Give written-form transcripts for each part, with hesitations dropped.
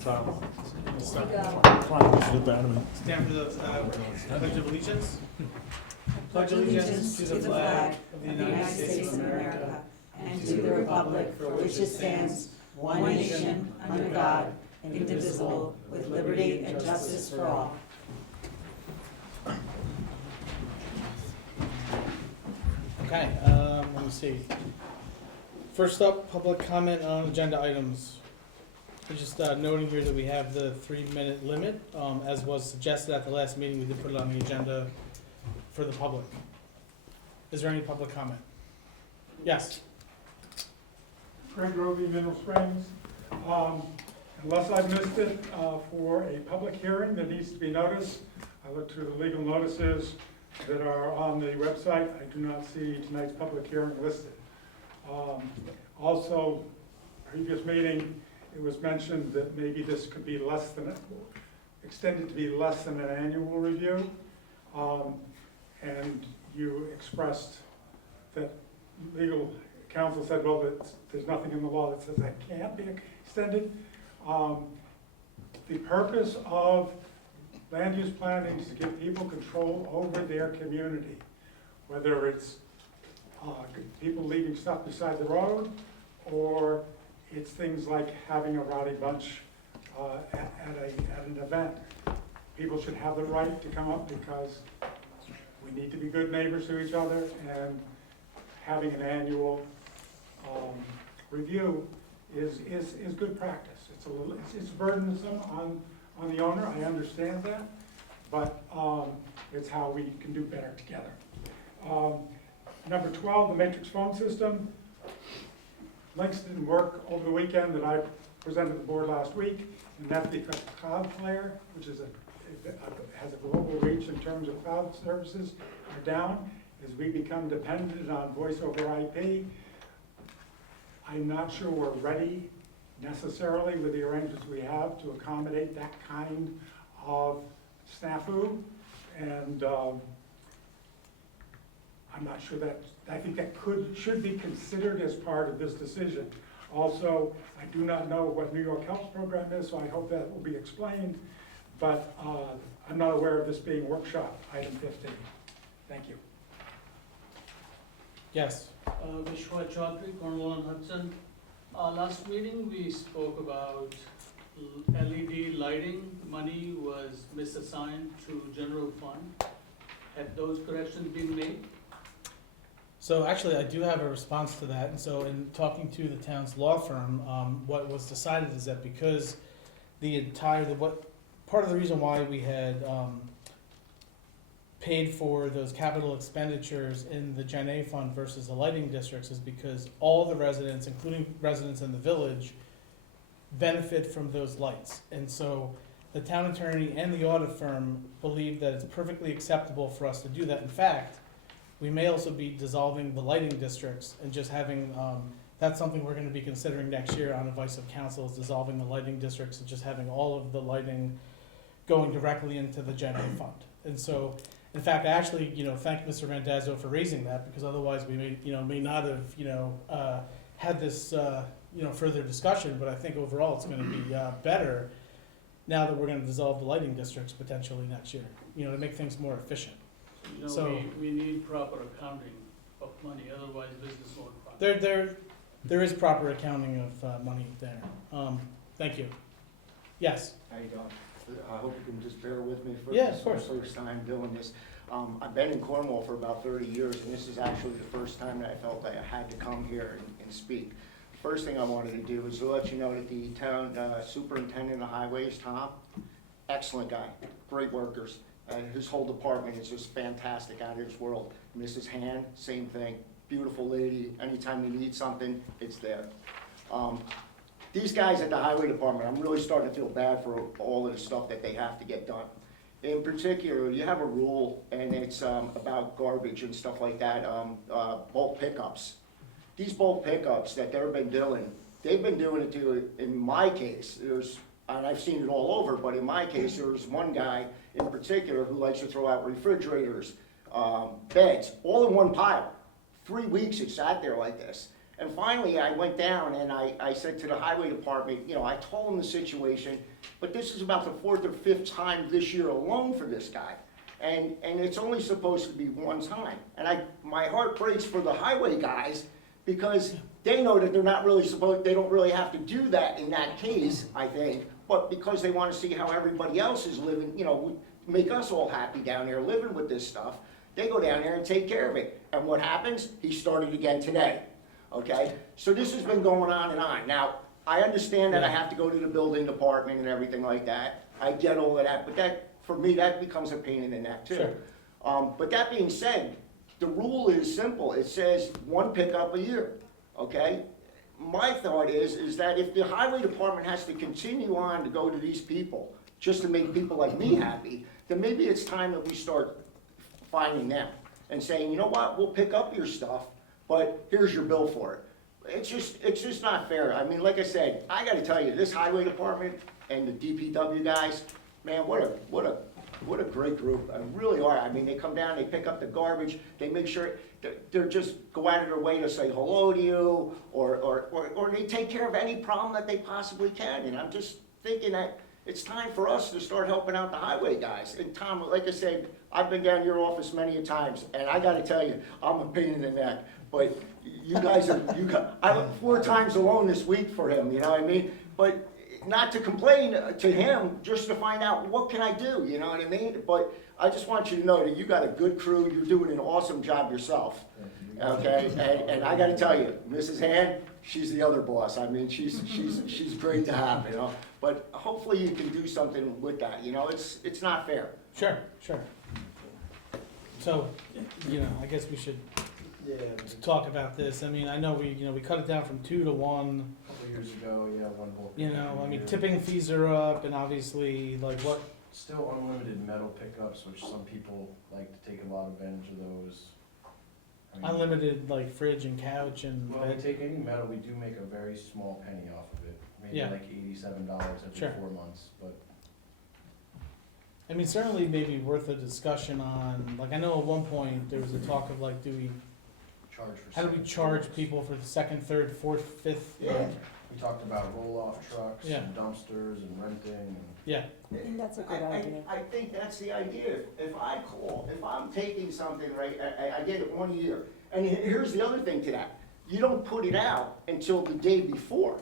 Stand for the Pledge of Allegiance. Pledge allegiance to the flag of the United States of America and to the republic for which it stands, one nation, under God, indivisible, with liberty and justice for all. Okay, let me see. First up, public comment on agenda items. Just noting here that we have the 3-minute limit. As was suggested at the last meeting, we did put it on the agenda for the public. Is there any public comment? Yes. Greg Roby, Mineral Springs. Unless I've missed it, for a public hearing that needs to be noticed, I looked through the legal notices that are on the website. I do not see tonight's public hearing listed. Also, previous meeting, it was mentioned that maybe this could be extended to be less than an annual review. And you expressed that legal counsel said, well, there's nothing in the law that says that can't be extended. The purpose of land use planning is to give people control over their community, whether it's people leaving stuff beside the road, or it's things like having a rowdy bunch at an event. People should have the right to come up because we need to be good neighbors to each other, and having an annual review is good practice. It's burdensome on the owner, I understand that, but it's how we can do better together. Number 12, the matrix phone system. Links didn't work over the weekend that I presented to the board last week, and that's because Cloudflare, which is has a global reach in terms of cloud services, are down as we become dependent on voice over IP. I'm not sure we're ready necessarily with the arrangements we have to accommodate that kind of snafu, and I'm not sure that, I think that should be considered as part of this decision. Also, I do not know what New York Helps program is, so I hope that will be explained, but I'm not aware of this being workshop, item 15. Thank you. Yes. Vishwa Chaudhary, Cornwall and Hudson. Last meeting we spoke about LED lighting. Money was misassigned to general fund. Have those corrections been made? So actually, I do have a response to that. And so in talking to the town's law firm, what was decided is that because part of the reason why we had paid for those capital expenditures in the Gen A fund versus the lighting districts is because all the residents, including residents in the village, benefit from those lights. And so the town attorney and the audit firm believe that it's perfectly acceptable for us to do that. In fact, we may also be dissolving the lighting districts and just having, that's something we're gonna be considering next year on advice of council, is dissolving the lighting districts and just having all of the lighting going directly into the Gen A fund. And so, in fact, I actually, thank Mr. Randazzo for raising that, because otherwise we may not have, had this, further discussion, but I think overall it's gonna be, better now that we're gonna dissolve the lighting districts potentially next year, to make things more efficient. So we need proper accounting of money, otherwise business won't run. There is proper accounting of money there. Thank you. Yes. How you doing? I hope you can just bear with me for Yeah, this of course. first time doing this. I've been in Cornwall for about 30 years, and this is actually the first time that I felt that I had to come here and speak. The first thing I wanted to do is to let you know that the town superintendent of highways, Tom, excellent guy, great workers. His whole department is just fantastic, out of this world. Mrs. Han, same thing, beautiful lady. Anytime you need something, it's there. These guys at the highway department, I'm really starting to feel bad for all of the stuff that they have to get done. In particular, you have a rule, and it's about garbage and stuff like that, bulk pickups. These bulk pickups that they've been doing it to, in my case, and I've seen it all over, but in my case, there's one guy in particular who likes to throw out refrigerators, beds, all in one pile. 3 weeks it sat there like this. And finally, I went down and I said to the highway department, you know, I told them the situation, but this is about the 4th or 5th time this year alone for this guy. And it's only supposed to be one time. And my heart breaks for the highway guys because they know that they're not really they don't really have to do that in that case, I think, but because they want to see how everybody else is living, you know, make us all happy down there living with this stuff, they go down there and take care of it. And what happens? He started again today, okay? So this has been going on and on. Now, I understand that I have to go to the building department and everything like that. I get all of that, but that, for me, that becomes a pain in the neck too. Sure. But that being said, the rule is simple. It says 1 pickup a year, okay? My thought is that if the highway department has to continue on to go to these people just to make people like me happy, then maybe it's time that we start finding them and saying, you know what, we'll pick up your stuff, but here's your bill for it. It's just not fair. I mean, like I said, I gotta tell you, this highway department and the DPW guys, man, what a great group. I really are. I mean, they come down, they pick up the garbage, they make sure, they're just go out of their way to say hello to you, or they take care of any problem that they possibly can. And I'm just thinking that it's time for us to start helping out the highway guys. And Tom, like I said, I've been down to your office many a times, and I gotta tell you, I'm a pain in the neck. But you guys I went 4 times alone this week for him, you know what I mean? But not to complain to him, just to find out what can I do, you know what I mean? But I just want you to know that you got a good crew, you're doing an awesome job yourself, okay? And I gotta tell you, Mrs. Hand, she's the other boss. I mean, she's great to have, you know? But hopefully you can do something with that, you know? It's not fair. Sure, sure. So, you know, I guess we should talk about this. I mean, I know we cut it down from 2 to 1. A couple years ago, yeah, 1 whole. You know, I mean, year. tipping fees are up, and obviously, like, what, Still unlimited metal pickups, which some people like to take a lot of advantage of those. I mean, unlimited, like, fridge and couch and Well, we bed? take any metal, we do make a very small penny off of it, maybe Yeah. like $87 every Sure. 4 months, but I mean, certainly maybe worth a discussion on, like, I know at one point, there was a talk of, like, charge for. how do we second charge floors. people for the 2nd, 3rd, 4th, 5th? Yeah. We talked about roll-off trucks Yeah. and dumpsters and renting and. Yeah, I think that's a good idea. I think that's the idea. If I call, if I'm taking something, right, I get it 1 year. And here's the other thing to that. You don't put it out until the day before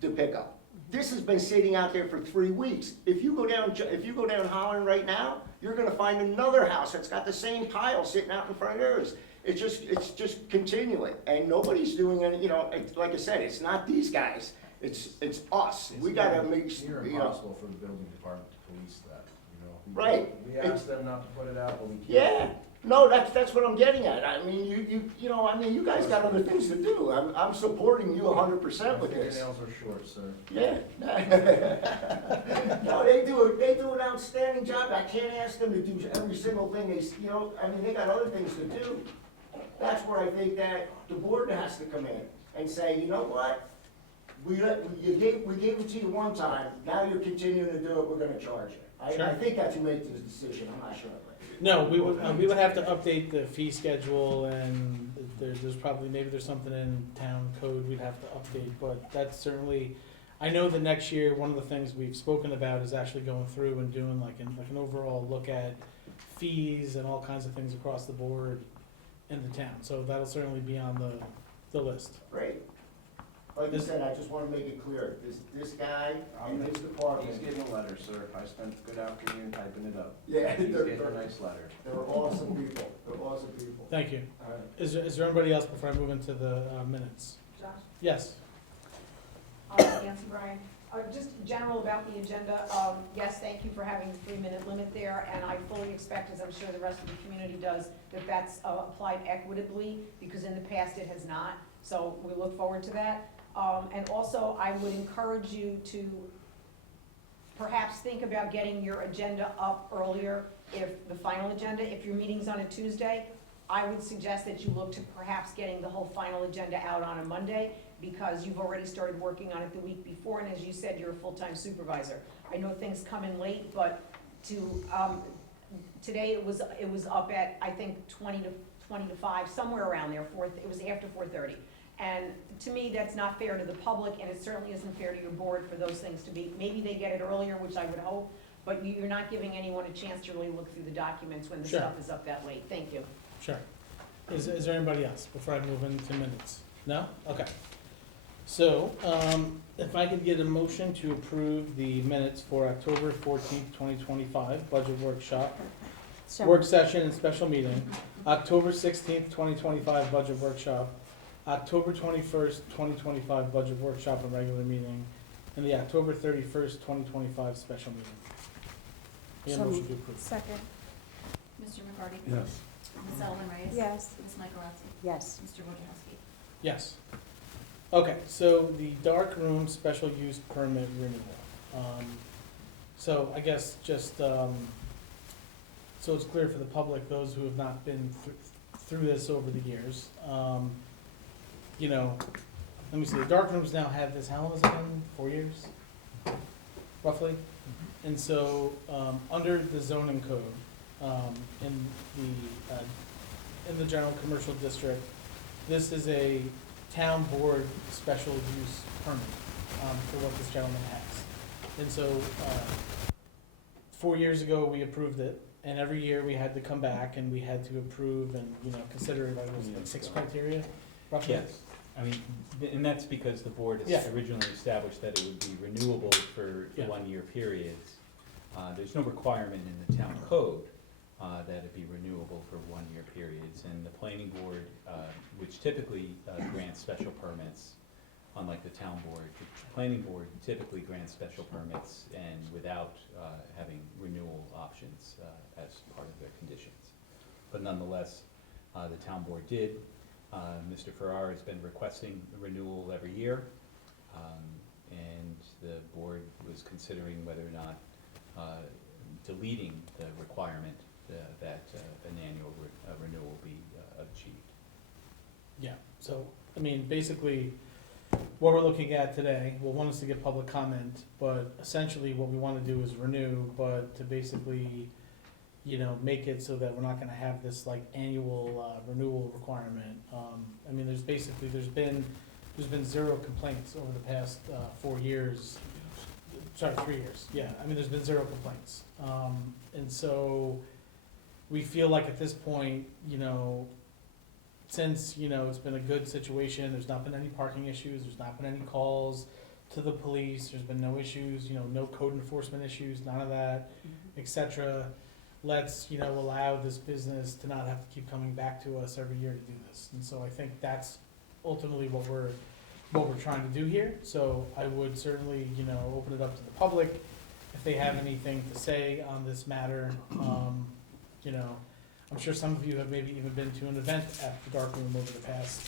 the pickup. This has been sitting out there for 3 weeks. If you go down Holland right now, you're gonna find another house that's got the same pile sitting out in front of theirs. It's just continuing, and nobody's doing any, you know, like I said, it's not these guys, it's us. We gotta make, It's near you know. impossible for the building department to police that, you know. Right. We asked them not to put it out, but we can't. Yeah, no, that's what I'm getting at. I mean, you know, I mean, you guys got other things to do. I'm supporting you 100% with My this. fingernails are short, sir. Yeah. No, they do an outstanding job. I can't ask them to do every single thing you know, I mean, they got other things to do. That's where I think that the board has to come in and say, you know what? We gave it to you one time, now you're continuing to do it, we're gonna charge you. I Sure. think that you make this decision, I'm not sure. no, we would have to update the fee schedule, and there's probably, maybe there's something in town code we'd have to update, but that's certainly, I know that next year, one of the things we've spoken about is actually going through and doing like an overall look at fees and all kinds of things across the board in the town, so that'll certainly be on the list. Great. Like I said, I just wanna make it clear, this guy and his department. He's getting a letter, sir. I spent a good afternoon typing it up. Yeah, He's they're getting a nice letter. awesome people, they're awesome people. Thank you. All right. Is there anybody else before I move into the minutes? Josh? Yes. Nancy Bryan. Just general about the agenda, yes, thank you for having the 3-minute limit there, and I fully expect, as I'm sure the rest of the community does, that that's applied equitably, because in the past it has not, so we look forward to that. And also, I would encourage you to perhaps think about getting your agenda up earlier, if the final agenda, if your meeting's on a Tuesday, I would suggest that you look to perhaps getting the whole final agenda out on a Monday, because you've already started working on it the week before, and as you said, you're a full-time supervisor. I know things come in late, but today it was up at, I think, 20 to 5, somewhere around there, it was after 4:30. And to me, that's not fair to the public, and it certainly isn't fair to your board for those things to be, maybe they get it earlier, which I would hope, but you're not giving anyone a chance to really look through the documents when the Sure. stuff is up that late. Thank you. Sure. Is there anybody else before I move into minutes? No? Okay. So, if I could get a motion to approve the minutes for October 14th, 2025, budget workshop, work session and special meeting, October 16th, 2025, budget workshop, October 21st, 2025, budget workshop and regular meeting, and the October 31st, 2025, special meeting. Yeah, motion to approve. Second. Mr. McCarty? Yes. Ms. Edelman Reyes? Yes. Ms. Michaelozzi? Yes. Mr. Wojciechowski? Yes. Okay, so the dark room special use permit renewal. So I guess just, so it's clear for the public, those who have not been through this over the years. You know, let me see, the dark rooms now have this, how long has it been? 4 years? Roughly? And so, under the zoning code, in the general commercial district, this is a town board special use permit, for what this gentleman has. And so, 4 years ago, we approved it, and every year we had to come back and we had to approve and, you know, consider, like, was it like 6 criteria, roughly? Yes, I mean, and that's because the board Yeah. has originally established that it would be renewable for Yeah. 1-year periods. There's no requirement in the town code that it be renewable for 1-year periods. And the planning board, which typically grants special permits, unlike the town board, the planning board typically grants special permits and without having renewal options as part of their conditions. But nonetheless, the town board did. Mr. Farrar has been requesting a renewal every year, and the board was considering whether or not deleting the requirement that an annual renewal be achieved. Yeah, so, I mean, basically, what we're looking at today, well, one is to get public comment, but essentially what we wanna do is renew, but to basically, you know, make it so that we're not gonna have this like annual, renewal requirement. I mean, there's been 0 complaints over the past, 4 years, sorry, 3 years, yeah, I mean, there's been 0 complaints. And so, we feel like at this point, you know, since, you know, it's been a good situation, there's not been any parking issues, there's not been any calls to the police, there's been no issues, you know, no code enforcement issues, none of that, et cetera. Let's, you know, allow this business to not have to keep coming back to us every year to do this. And so I think that's ultimately what we're trying to do here. So I would certainly, you know, open it up to the public if they have anything to say on this matter. You know, I'm sure some of you have maybe even been to an event at the dark room over the past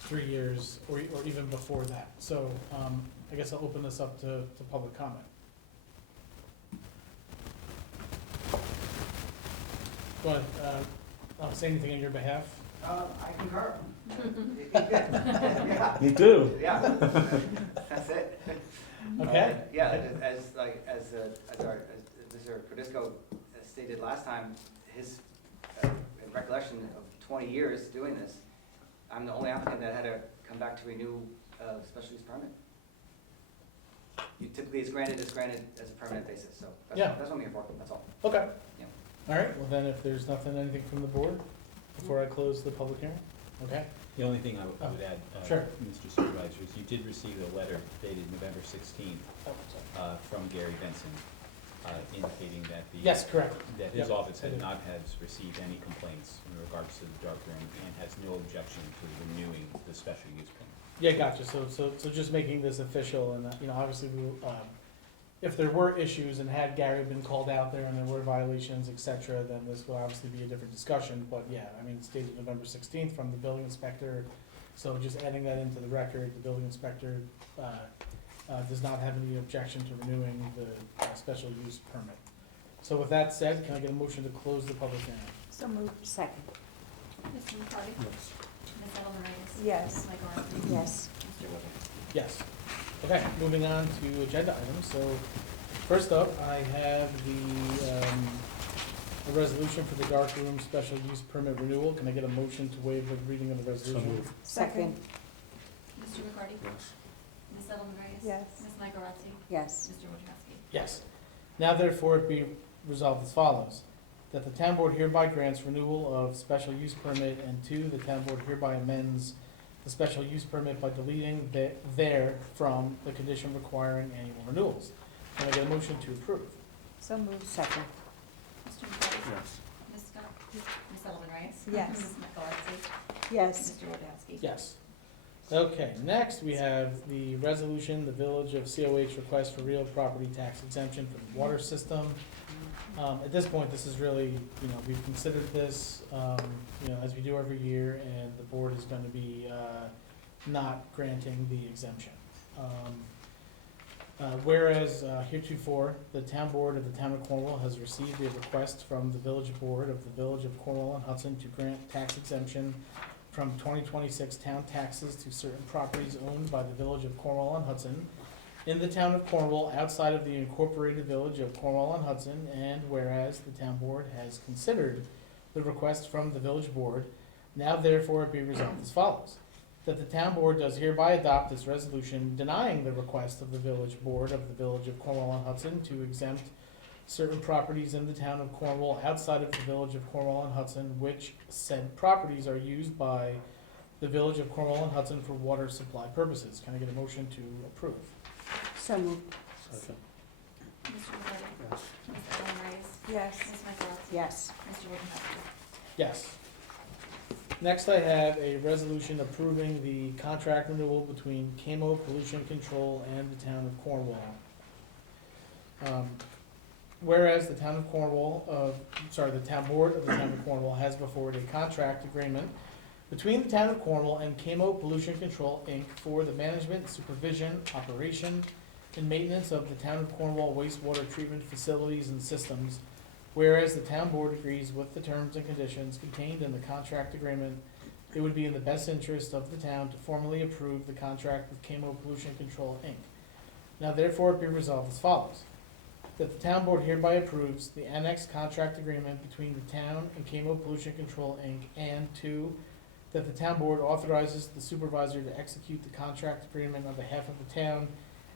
3 years, or even before that. So, I guess I'll open this up to public comment. Go ahead, I'll say anything on your behalf? I concur. Yeah, You do? yeah, that's it. Okay. Yeah, as Mr. Prodisco stated last time, his recollection of 20 years doing this, I'm the only applicant that had to come back to renew a special use permit. Typically, it's granted as a permanent basis, so Yeah. that's what I'm here for, that's all. Okay. Yeah. All right, well then, if there's anything from the board, before I close the public hearing? Okay, The only thing I would add, Sure. Mr. Supervisor, is you did receive a letter dated November 16th from Gary Benson, indicating that yes, correct. that his Yep, office I had did. not received any complaints in regards to the dark room and has no objection to renewing the special use permit. Yeah, gotcha, so just making this official, and, you know, obviously, if there were issues and had Gary been called out there and there were violations, et cetera, then this would obviously be a different discussion, but yeah, I mean, it's dated November 16th from the building inspector, so just adding that into the record, the building inspector, does not have any objection to renewing the special use permit. So with that said, can I get a motion to close the public hearing? So moved. Second. Mr. McCarty? Yes. Ms. Edelman Reyes? Yes. Ms. Michaelozzi? Yes. Mr. Wojciechowski? Yes. Okay, moving on to agenda items. So first up, I have the resolution for the dark room special use permit renewal. Can I get a motion to waive the reading of the resolution? Second. Mr. McCarty? Yes. Ms. Edelman Reyes? Yes. Ms. Michaelozzi? Yes. Mr. Wojciechowski? Yes. Now therefore it be resolved as follows, that the town board hereby grants renewal of special use permit, and two, the town board hereby amends the special use permit by deleting there from the condition requiring annual renewals. Can I get a motion to approve? So moved. Second. Mr. McCarty? Yes. Ms. Edelman Reyes? Yes. Ms. Michaelozzi? Yes. Mr. Wojciechowski? Yes. Okay, next we have the resolution, the Village of COH request for real property tax exemption for the water system. At this point, this is really, we've considered this, as we do every year, and the board is gonna be, not granting the exemption. Whereas heretofore, the town board of the town of Cornwall has received a request from the village board of the Village of Cornwall and Hudson to grant tax exemption from 2026 town taxes to certain properties owned by the Village of Cornwall and Hudson in the town of Cornwall outside of the incorporated Village of Cornwall and Hudson, and whereas the town board has considered the request from the village board, now therefore it be resolved as follows, that the town board does hereby adopt this resolution denying the request of the village board of the Village of Cornwall and Hudson to exempt certain properties in the town of Cornwall outside of the Village of Cornwall and Hudson, which said properties are used by the Village of Cornwall and Hudson for water supply purposes. Can I get a motion to approve? So moved. Second. Mr. McCarty? Yes. Ms. Edelman Reyes? Yes. Ms. Michaelozzi? Yes. Mr. Wojciechowski? Yes. Next, I have a resolution approving the contract renewal between Camo Pollution Control and the town of Cornwall. Whereas the town of Cornwall, the town board of the town of Cornwall has before it a contract agreement between the town of Cornwall and Camo Pollution Control, Inc. for the management, supervision, operation, and maintenance of the town of Cornwall wastewater treatment facilities and systems. Whereas the town board agrees with the terms and conditions contained in the contract agreement, it would be in the best interest of the town to formally approve the contract with Camo Pollution Control, Inc. Now therefore it be resolved as follows, that the town board hereby approves the annexed contract agreement between the town and Camo Pollution Control, Inc., and two, that the town board authorizes the supervisor to execute the contract agreement on behalf of the town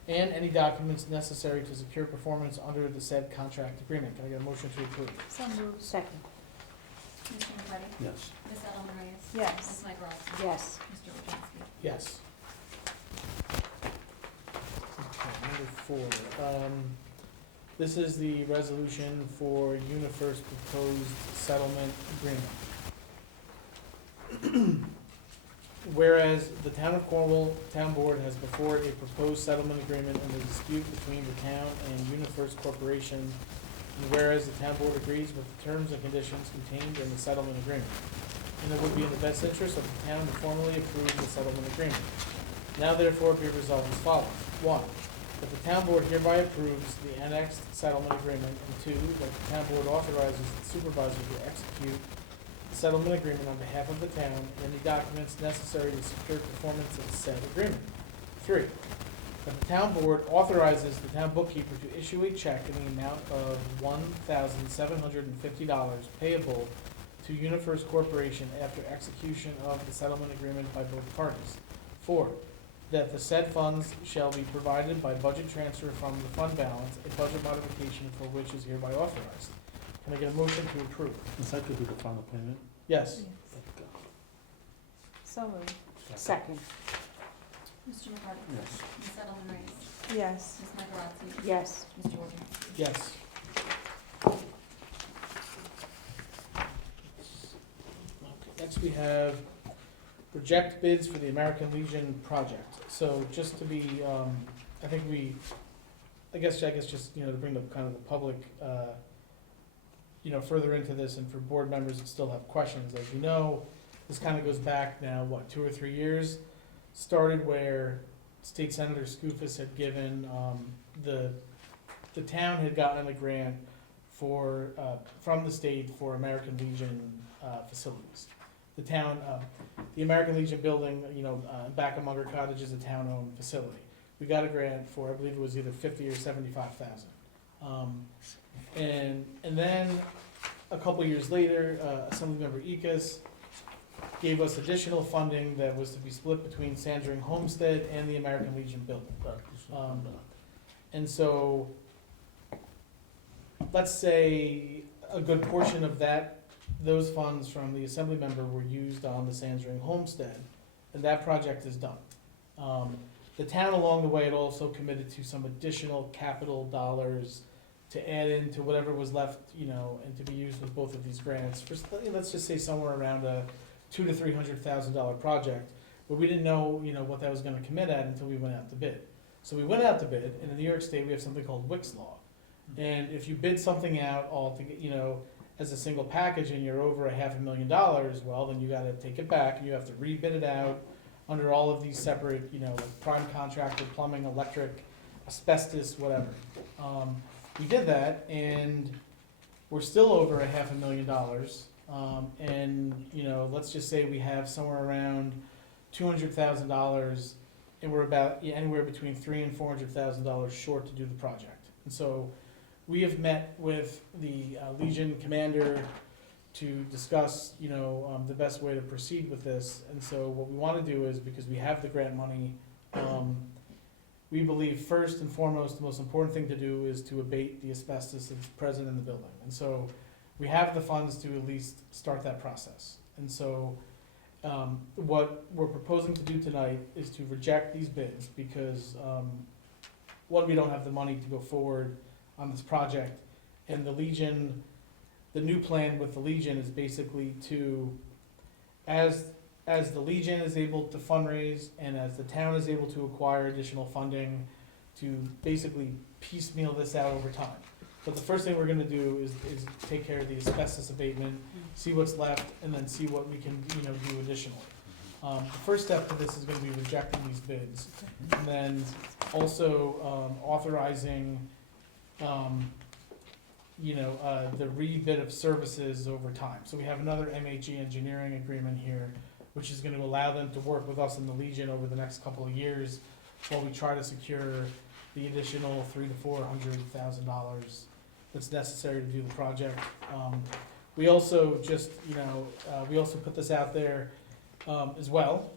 and any documents necessary to secure performance under the said contract agreement. Can I get a motion to approve? So moved. Second. Mr. McCarty? Yes. Ms. Edelman Reyes? Yes. Ms. Michaelozzi? Yes. Mr. Wojciechowski? Yes. Okay, number 4. This is the resolution for UniFirst proposed settlement agreement. Whereas the town of Cornwall Town Board has before it a proposed settlement agreement in the dispute between the town and UniFirst Corporation, and whereas the town board agrees with the terms and conditions contained in the settlement agreement, and it would be in the best interest of the town to formally approve the settlement agreement. Now therefore be resolved as follows. 1, that the town board hereby approves the annexed settlement agreement, and 2, that the town board authorizes the supervisor to execute the settlement agreement on behalf of the town and any documents necessary to secure performance of said agreement. 3, that the town board authorizes the town bookkeeper to issue a check in the amount of $1,750 payable to UniFirst Corporation after execution of the settlement agreement by both parties. 4, that the said funds shall be provided by budget transfer from the fund balance, a budget modification for which is hereby authorized. Can I get a motion to approve? Is that to do the final payment? Yes. So moved. Second. Mr. McCarty? Yes. Ms. Edelman Reyes? Yes. Ms. Michaelozzi? Yes. Mr. Wojciechowski? Yes. Okay, next we have reject bids for the American Legion project. So just to be, I guess just, to bring the kind of the public, further into this and for board members that still have questions, as you know, this kind of goes back now, 2 or 3 years? Started where State Senator Skoufis had given, the town had gotten a grant for, from the state for American Legion facilities. The town, the American Legion building, back of Munger Cottage is a town-owned facility. We got a grant for, I believe it was either $50,000 or $75,000. And then a couple years later, Assemblymember Ekus gave us additional funding that was to be split between Sandring Homestead and the American Legion building. And so, let's say a good portion of those funds from the assembly member were used on the Sandring Homestead, and that project is done. The town along the way had also committed to some additional capital dollars to add into whatever was left, and to be used with both of these grants. For, let's just say somewhere around a $200,000 to $300,000 project, but we didn't know, what that was gonna commit at until we went out to bid. So we went out to bid, and in New York State, we have something called Wick's Law. And if you bid something out all to, as a single package and you're over $500,000, well, then you gotta take it back and you have to rebid it out under all of these separate, like prime contractor, plumbing, electric, asbestos, whatever. We did that and we're still over $500,000. And, let's just say we have somewhere around $200,000 and we're about anywhere between $300,000 and $400,000 short to do the project. And so we have met with the Legion commander to discuss, the best way to proceed with this. And so what we want to do is, because we have the grant money, we believe first and foremost, the most important thing to do is to abate the asbestos that's present in the building. And so we have the funds to at least start that process. And so what we're proposing to do tonight is to reject these bids because, one, we don't have the money to go forward on this project. And the Legion, the new plan with the Legion is basically to, as the Legion is able to fundraise and as the town is able to acquire additional funding, to basically piecemeal this out over time. But the first thing we're gonna do is take care of the asbestos abatement, see what's left, and then see what we can, do additionally. The first step to this is gonna be rejecting these bids, and then also authorizing, the rebid of services over time. So we have another MHE engineering agreement here, which is gonna allow them to work with us in the Legion over the next couple of years while we try to secure the additional $300,000 to $400,000 that's necessary to do the project. We also just, we also put this out there, as well.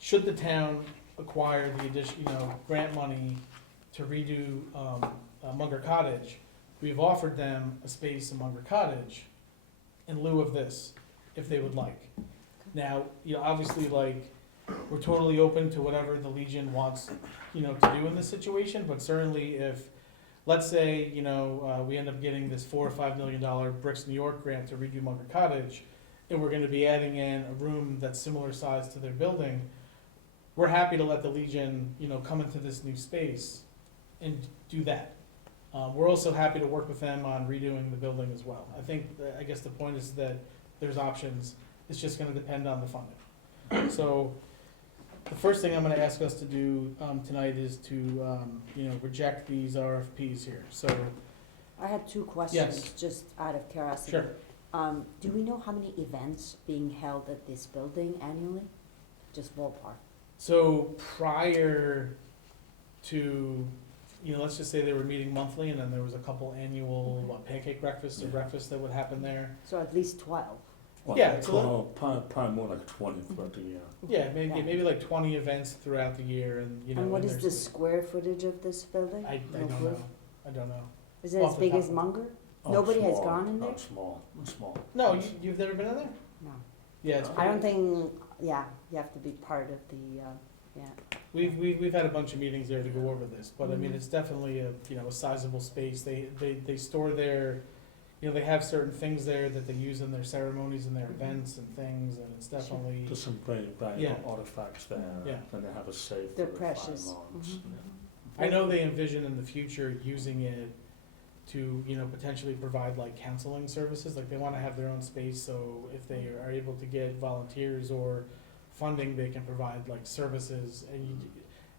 Should the town acquire the grant money to redo, Munger Cottage, we've offered them a space in Munger Cottage in lieu of this, if they would like. Now, obviously, we're totally open to whatever the Legion wants, to do in this situation, but certainly if, let's say, we end up getting this $4 or $5 million Bricks New York grant to redo Munger Cottage, and we're gonna be adding in a room that's similar size to their building, we're happy to let the Legion, come into this new space and do that. We're also happy to work with them on redoing the building as well. I guess the point is that there's options, it's just gonna depend on the funding. So, the first thing I'm gonna ask us to do, tonight is to, reject these RFPs here, so. I had two questions, Yes. just out of curiosity. Sure. Do we know how many events being held at this building annually? Just ballpark. So prior to, let's just say they were meeting monthly and then there was a couple annual, pancake breakfasts or breakfasts that would happen there. So at least 12. Yeah, it's a little- Probably more like 20 throughout the year. Yeah, maybe, Yeah. maybe like 20 events throughout the year and, And what is the there's- square footage of this building? I No don't clue? know, I don't know. Is it Off as the big top as of- Munger? Oh, Nobody has small. gone in there? Oh, small. No, you've never been in there? No. Yeah, it's I pretty, don't think, you have to be part of the, we've had a bunch of meetings there to go over this, but I mean, Mhm. it's definitely a sizable space. They store their, they have certain things there that they use in their ceremonies and their events and things, and it's definitely, There's some very valuable Yeah. artifacts there, Yeah. and they have a safe They're for 5 precious. months. Mhm. I know they envision in the future using it to, potentially provide like counseling services, like they wanna have their own space, so if they are able to get volunteers or funding, they can provide like services,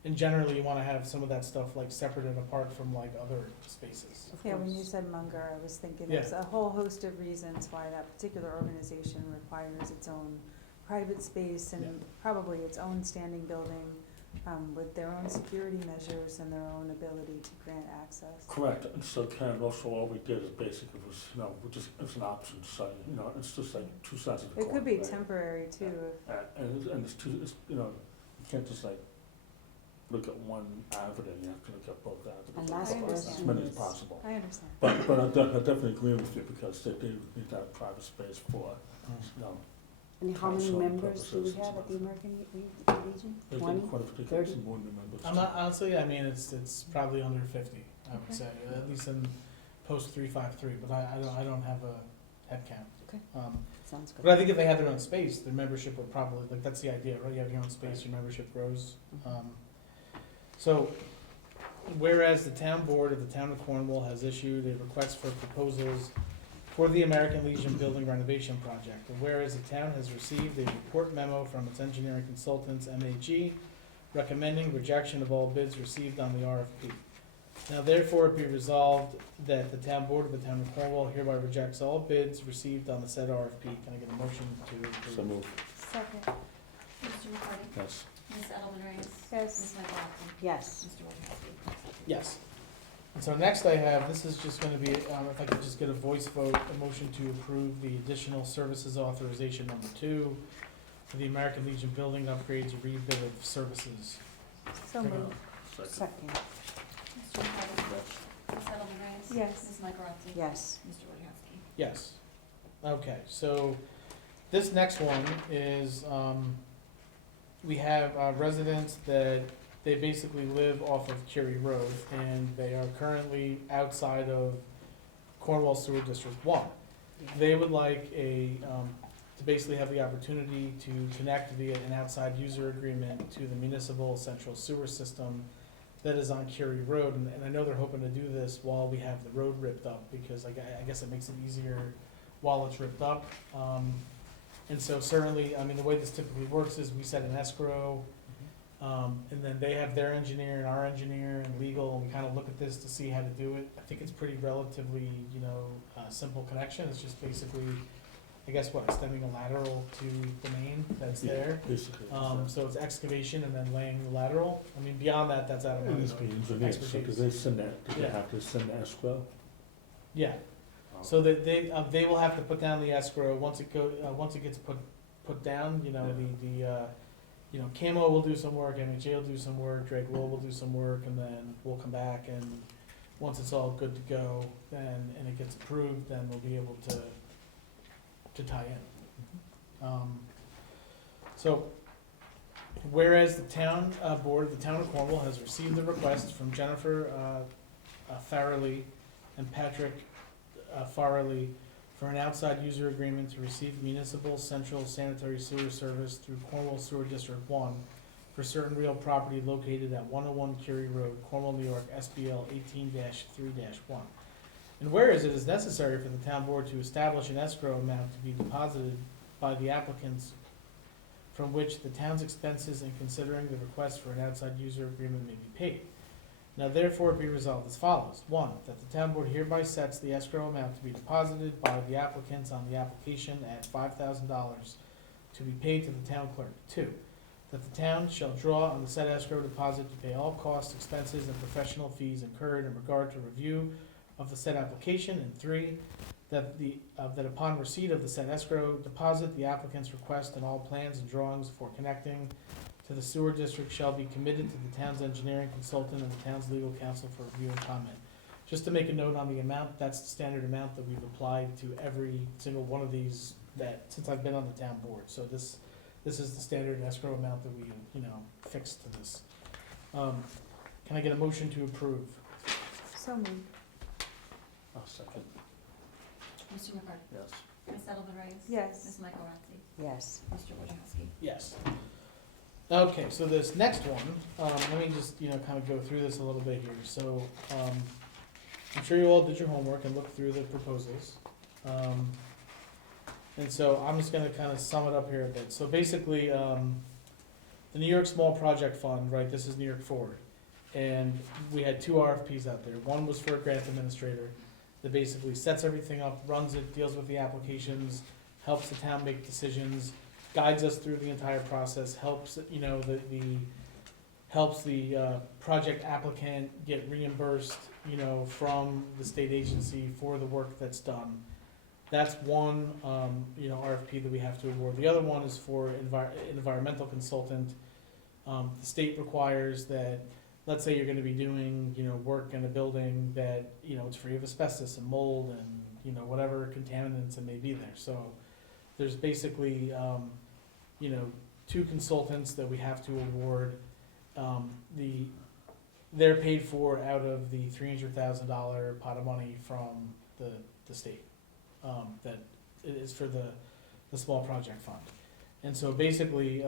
and generally you wanna have some of that stuff like separate and apart from like other spaces. Of Yeah, when you course. said Munger, I was thinking Yeah. there's a whole host of reasons why that particular organization requires its own private space and Yeah. probably its own standing building with their own security measures and their own ability to grant access. Correct, and so kind of also all we did is basically was, we just, it's an option, so, it's just like two sides of the coin. It could be right? temporary too, And it's two, you can't just like look at one avenue, you have to look at both avenues. And last As question many as is- possible. I understand. But I definitely agree with you, because they do need that private space for, And how many Household members do we purposes and have at the stuff. American Legion? there's 20? quite a few, 30? some more new members. I'm not, honestly, I mean, it's probably under 50, I would Okay. say, at least in post 353, but I don't have a head count. Okay. Sounds But I good. think if they had their own space, their membership would probably, like, that's the idea, right? You have your own space, your membership grows. So, whereas the town board of the town of Cornwall has issued a request for proposals for the American Legion Building renovation project, and whereas the town has received a report memo from its engineering consultants, MAG, recommending rejection of all bids received on the RFP. Now therefore it be resolved that the town board of the town of Cornwall hereby rejects all bids received on the said RFP. Can I get a motion to approve? So move, Second, Mr. McCarty? yes. Ms. Edelman Reyes? yes. Ms. Michaelozzi? Yes. Mr. Wojciechowski? Yes. And so next I have, this is just gonna be, if I could just get a voice vote, a motion to approve the additional services authorization number 2 for the American Legion Building upgrades rebid of services. So moved. Second. Mr. McCarty? Ms. Edelman Reyes? Yes. Ms. Michaelozzi? Yes. Mr. Wojciechowski? Yes. Okay, so this next one is, we have residents that they basically live off of Curie Road, and they are currently outside of Cornwall Sewer District 1. They would like to basically have the opportunity to connect via an outside user agreement to the municipal central sewer system that is on Curie Road, and I know they're hoping to do this while we have the road ripped up, because I guess it makes it easier while it's ripped up. And so certainly, I mean, the way this typically works is we set an escrow, and then they have their engineer and our engineer and legal, and we kind of look at this to see how to do it. I think it's pretty relatively, simple connection. It's just basically, I guess, extending a lateral to the main that's there. Basically. So it's excavation and then laying the lateral. I mean, beyond that, that's out of It my needs to be engineered, so do expertise. they send that, do they Yeah. have to send the escrow? Yeah, so that they will have to put down the escrow, once it gets put down, Camo will do some work, MHA will do some work, Drake will do some work, and then we'll come back, and once it's all good to go, then, and it gets approved, then we'll be able to tie in. So, whereas the town board of the town of Cornwall has received the request from Jennifer Farrelly and Patrick Farrelly for an outside user agreement to receive municipal central sanitary sewer service through Cornwall Sewer District 1 for certain real property located at 101 Curie Road, Cornwall, New York, SBL 18-3-1. And whereas it is necessary for the town board to establish an escrow amount to be deposited by the applicants from which the town's expenses in considering the request for an outside user agreement may be paid. Now therefore be resolved as follows. 1, that the town board hereby sets the escrow amount to be deposited by the applicants on the application at $5,000 to be paid to the town clerk. 2, that the town shall draw on the said escrow deposit to pay all costs, expenses, and professional fees incurred in regard to review of the said application. And 3, that upon receipt of the said escrow deposit, the applicant's request and all plans and drawings for connecting to the sewer district shall be committed to the town's engineering consultant and the town's legal counsel for review and comment. Just to make a note on the amount, that's the standard amount that we've applied to every single one of these since I've been on the town board. So this is the standard escrow amount that we, fixed to this. Can I get a motion to approve? So moved. I'll second, Mr. McCarty? yes. Ms. Edelman Reyes? Yes. Ms. Michaelozzi? Yes. Mr. Wojciechowski? Yes. Okay, so this next one, let me just, kind of go through this a little bit here. So, I'm sure you all did your homework and looked through the proposals. And so I'm just gonna kind of sum it up here a bit. So basically, the New York Small Project Fund, right, this is New York Forward. And we had 2 RFPs out there. One was for a grant administrator that basically sets everything up, runs it, deals with the applications, helps the town make decisions, guides us through the entire process, helps, helps the project applicant get reimbursed, from the state agency for the work that's done. That's one, RFP that we have to award. The other one is for an environmental consultant. The state requires that, let's say you're gonna be doing, work in a building that, it's free of asbestos and mold and, whatever contaminants it may be there. So there's basically, 2 consultants that we have to award. They're paid for out of the $300,000 pot of money from the state, that it is for the small project fund. And so basically,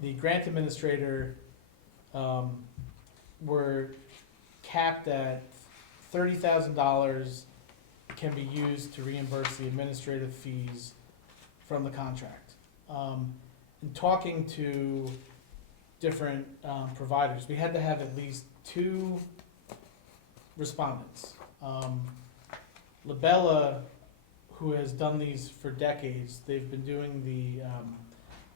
the grant administrator, we're capped at $30,000 can be used to reimburse the administrative fees from the contract. In talking to different providers, we had to have at least 2 respondents. Labella, who has done these for decades, they've been doing the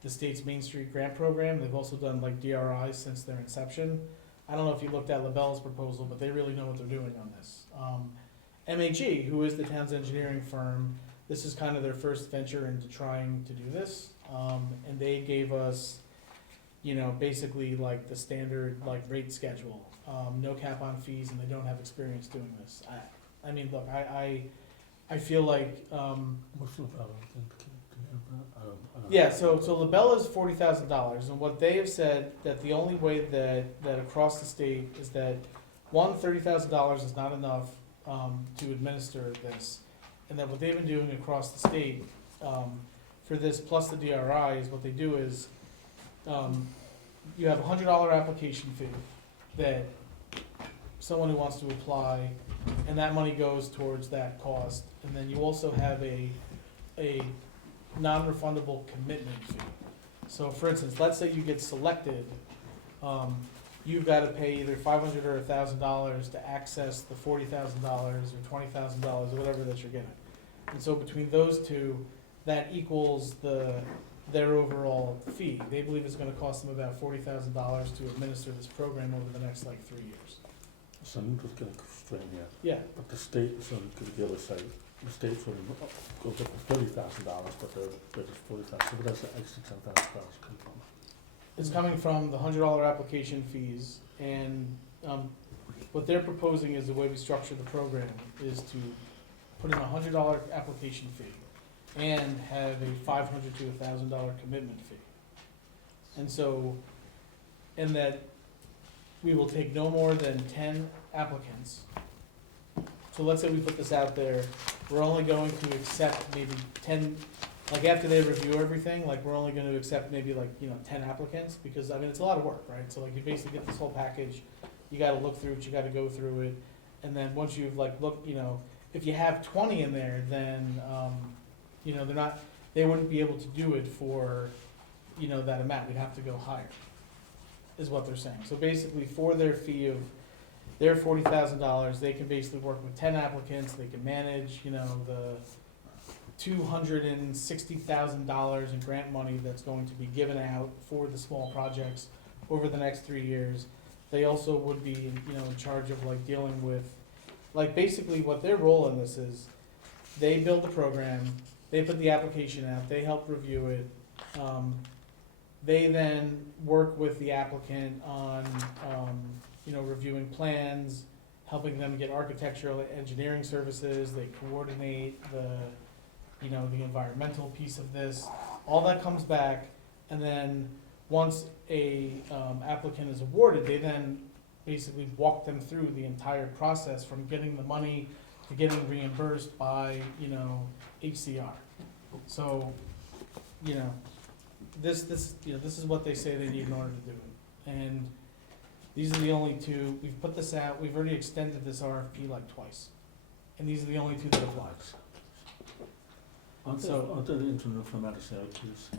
state's Main Street Grant Program. They've also done like DRIs since their inception. I don't know if you looked at Labella's proposal, but they really know what they're doing on this. MHE, who is the town's engineering firm, this is kind of their first venture into trying to do this. And they gave us, basically like the standard like rate schedule, no cap on fees, and they don't have experience doing this. I mean, look, I feel like, What's the value? Can you have that? I don't yeah, so Labella's $40,000, and what they have said, that the only way that across the state is that, one, $30,000 is not enough, to administer this, and that what they've been doing across the state, for this plus the DRI is what they do is, you have a $100 application fee that someone who wants to apply, and that money goes towards that cost, and then you also have a non-refundable commitment fee. So for instance, let's say you get selected, you've gotta pay either $500 or $1,000 to access the $40,000 or $20,000 or whatever that you're getting. And so between those 2, that equals their overall fee. They believe it's gonna cost them about $40,000 to administer this program over the next 3 years. So I'm just gonna straighten here, Yeah, but the state, so the other side, the state sort of goes up to $30,000, but they're just $40,000, so that's the extra $10,000 come from. it's coming from the $100 application fees, and, what they're proposing is the way we structure the program is to put in a $100 application fee and have a $500 to $1,000 commitment fee. And so, and that we will take no more than 10 applicants. So let's say we put this out there, we're only going to accept maybe 10, like after they review everything, like we're only gonna accept maybe 10 applicants, because it's a lot of work, right? So you basically get this whole package, you gotta look through it, you gotta go through it, and then once you've looked, if you have 20 in there, then, they wouldn't be able to do it for, that amount, we'd have to go higher, is what they're saying. So basically, for their fee of their $40,000, they can basically work with 10 applicants, they can manage, the $260,000 in grant money that's going to be given out for the small projects over the next 3 years. They also would be, in charge of dealing with, basically what their role in this is, they build the program, they put the application out, they help review it. They then work with the applicant on, reviewing plans, helping them get architectural engineering services, they coordinate the environmental piece of this. All that comes back, and then once a applicant is awarded, they then basically walk them through the entire process from getting the money to getting reimbursed by, HCR. So, this is what they say they need in order to do it. And these are the only 2, we've put this out, we've already extended this RFP twice. And these are the only 2 that apply. Aren't they the internet from out of Syracuse?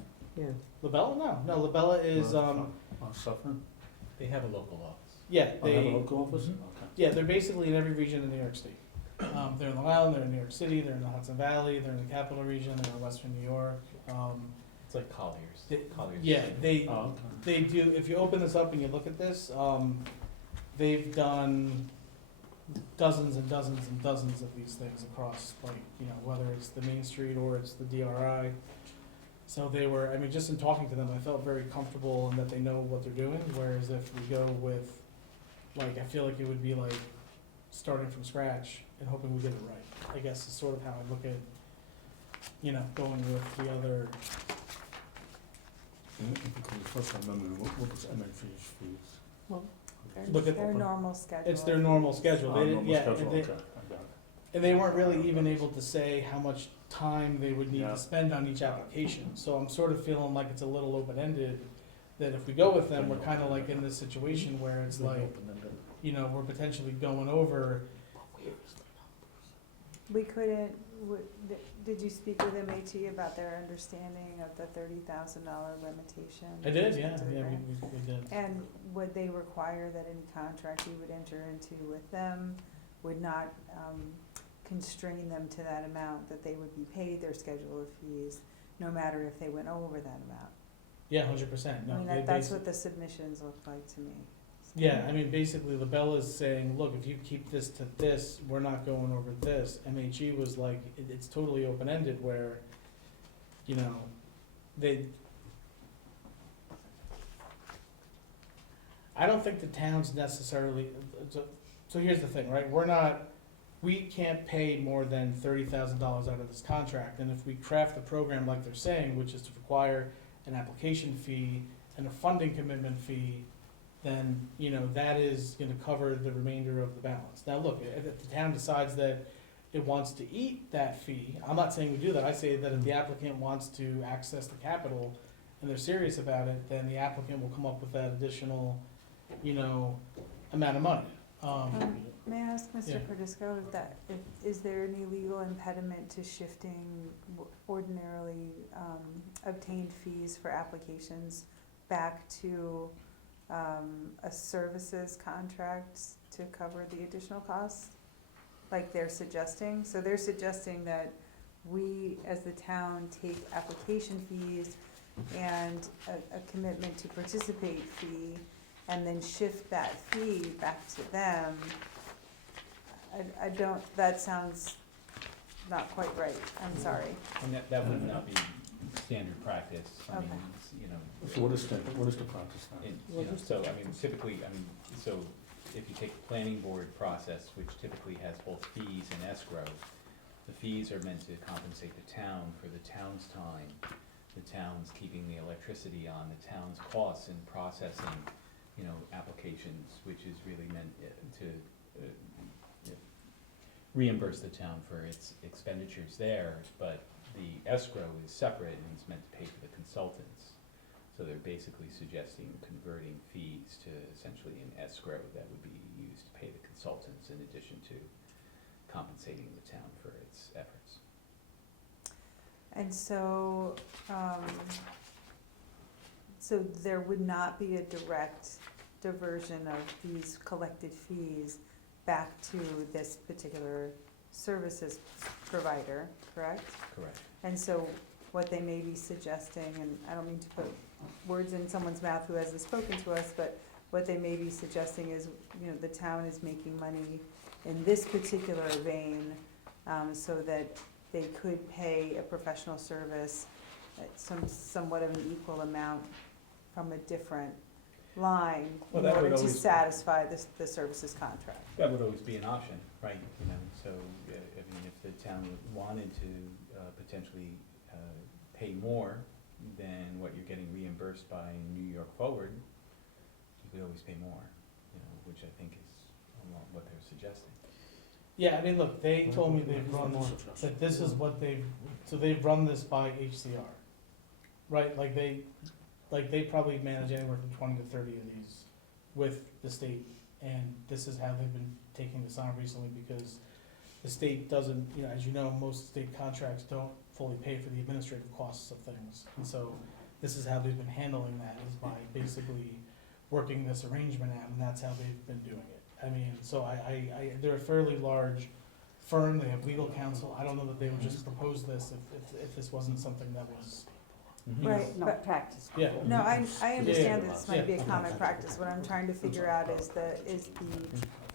Labella? No, Labella is, Suffering? They have a local office. yeah, They have a they, local office? Mhm. Okay. yeah, they're basically in every region in New York State. They're in Long Island, they're in New York City, they're in the Hudson Valley, they're in the Capital Region, they're in Western New York. It's like Colliers. They- Colliers. Yeah, they, Oh, okay. they do, if you open this up and you look at this, they've done dozens and dozens and dozens of these things across, like, you know, whether it's the Main Street or it's the DRI. So they were, I mean, just in talking to them, I felt very comfortable in that they know what they're doing, whereas if we go with, like, I feel like it would be like starting from scratch and hoping we get it right. I guess is sort of how I look at, you know, going with the other, Because the first time, I remember, what was MHA's fees? Look at- Their normal schedule. it's their normal schedule. They didn't, normal yeah, schedule, and they, okay, I got it. and they weren't really even able to say how much time they would need Yeah. to spend on each application. So I'm sort of feeling like it's a little open-ended, that if we go with them, we're kinda like in this situation where it's like, you know, we're potentially going over. We couldn't, did you speak with MHE about their understanding of the $30,000 limitation? I did, yeah, to the yeah, grant? we did. And would they require that any contract you would enter into with them would not constrain them to that amount, that they would be paid their schedule of fees, no matter if they went over that amount? Yeah, 100%, no. I mean, they that's basi- what the submissions look like to me. Yeah, I mean, basically, LaBella's saying, look, if you keep this to this, we're not going over this. MHE was like, it's totally open-ended where, you know, they, I don't think the town's necessarily, so here's the thing, right? We can't pay more than $30,000 out of this contract, and if we craft the program like they're saying, which is to require an application fee and a funding commitment fee, then, you know, that is gonna cover the remainder of the balance. Now, look, if the town decides that it wants to eat that fee, I'm not saying we do that, I say that if the applicant wants to access the capital and they're serious about it, then the applicant will come up with that additional, you know, amount of money. May I ask Yeah. Mr. Perdisco is there any legal impediment to shifting ordinarily obtained fees for applications back to a services contract to cover the additional costs? Like they're suggesting? So they're suggesting that we, as the town, take application fees and a commitment to participate fee, and then shift that fee back to them. I don't, that sounds not quite right, I'm sorry. And that would not be standard practice, I mean, Okay. it's, you know. So what is the practice now? You know, so, I mean, typically, so if you take the planning board process, which typically has both fees and escrow, the fees are meant to compensate the town for the town's time, the town's keeping the electricity on, the town's costs in processing, you know, applications, which is really meant to reimburse the town for its expenditures there, but the escrow is separate and it's meant to pay for the consultants. So they're basically suggesting converting fees to essentially an escrow that would be used to pay the consultants in addition to compensating the town for its efforts. And so, so there would not be a direct diversion of these collected fees back to this particular services provider, correct? Correct. And so what they may be suggesting, and I don't mean to put words in someone's mouth who hasn't spoken to us, but what they may be suggesting is, you know, the town is making money in this particular vein, so that they could pay a professional service at somewhat of an equal amount from a different line Well, in that would order to always- satisfy the services contract. That would always be an option, right, you know, so, I mean, if the town wanted to potentially pay more than what you're getting reimbursed by New York Forward, you could always pay more, you know, which I think is what they're suggesting. Yeah, I mean, look, they told me they've run, that this is what they've run this by HCR, right? Like they probably manage anywhere from 20 to 30 of these with the state, and this is how they've been taking this on recently, because the state doesn't, you know, as you know, most state contracts don't fully pay for the administrative costs of things, and so this is how they've been handling that, is by basically working this arrangement out, and that's how they've been doing it. I mean, so they're a fairly large firm, they have legal counsel, I don't know that they would just propose this if this wasn't something that was Mhm. Right, No, but- practice. Yeah. No, I understand that this Yeah. might be a common practice, what I'm trying to figure out is the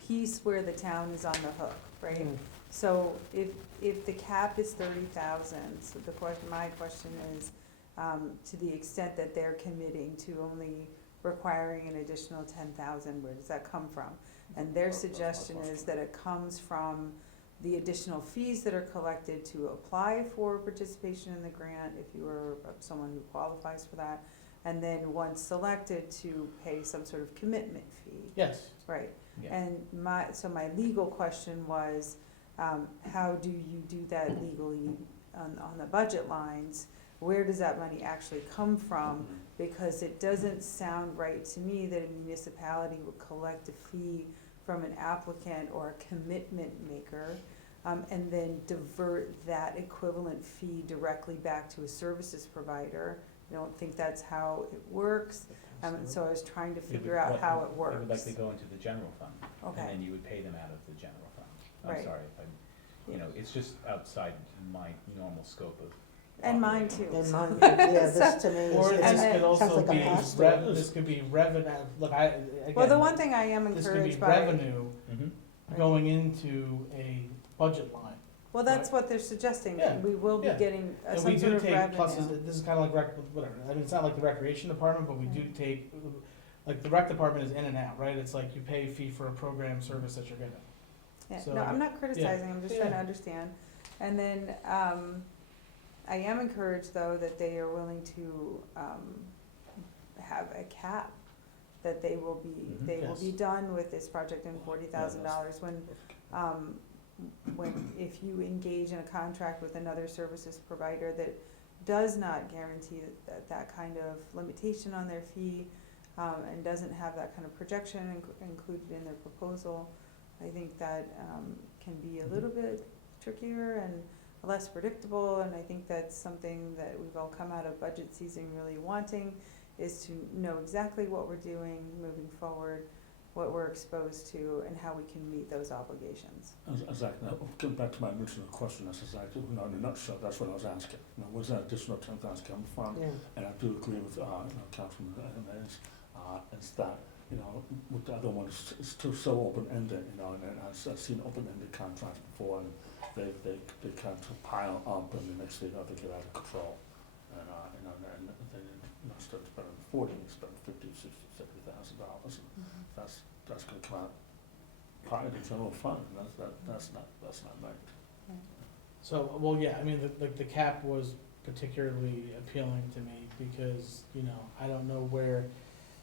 piece where the town is on the hook, right? So if the cap is 30,000, so my question is, to the extent that they're committing to only requiring an additional 10,000, where does that come from? And their suggestion is that it comes from the additional fees that are collected to apply for participation in the grant, if you are someone who qualifies for that, and then once selected, to pay some sort of commitment fee. Yes. Right, Yeah. and my legal question was, how do you do that legally on the budget lines? Where does that money actually come from? Because it doesn't sound right to me that a municipality would collect a fee from an applicant or a commitment maker, and then divert that equivalent fee directly back to a services provider. I don't think that's how it works, so I was trying to figure out how it works. It would likely go into the general fund. Okay. And then you would pay them out of the general fund. I'm Right. sorry if it's just outside my normal scope of. And mine too. And mine, yeah, this to me Or is, this And could also sounds like a be, pass-through. this could be revenue, look, Well, the again, one thing I am this could be encouraged by, revenue going into a budget line. well, that's what they're suggesting, Yeah, we will be yeah. getting And some we sort do of take revenue. pluses, this is kinda like whatever, I mean, it's not like the recreation department, but we do take, like, the rec department is in and out, right? It's like you pay a fee for a program service that you're getting. Yeah, So, no, I'm not criticizing, I'm just trying to Yeah. understand. And then, I am encouraged, though, that they are willing to, have a cap, that they will Yes. be done with this project in $40,000 when if you engage in a contract with another services provider that does not guarantee that kind of limitation on their fee, and doesn't have that kind of projection included in their proposal, I think that, can be a little bit trickier and less predictable, and I think that's something that we've all come out of budget season really wanting, is to know exactly what we're doing moving forward, what we're exposed to, and how we can meet those obligations. Exactly. Now, getting back to my original question, that's exactly, in a nutshell, that's what I was asking. Where's that additional 10,000 coming from? yeah. And I do agree with, Councilman Mays, is that, with the other one, it's still so open-ended, and I've seen open-ended contracts before, and they kind of pile up, and the next thing you know, they get out of control. And, and then, instead of spending 40, you spend $50, $60, $70,000, and that's gonna come out part of the general fund, and that's not right. So, well, yeah, I mean, the cap was particularly appealing to me because, I don't know where,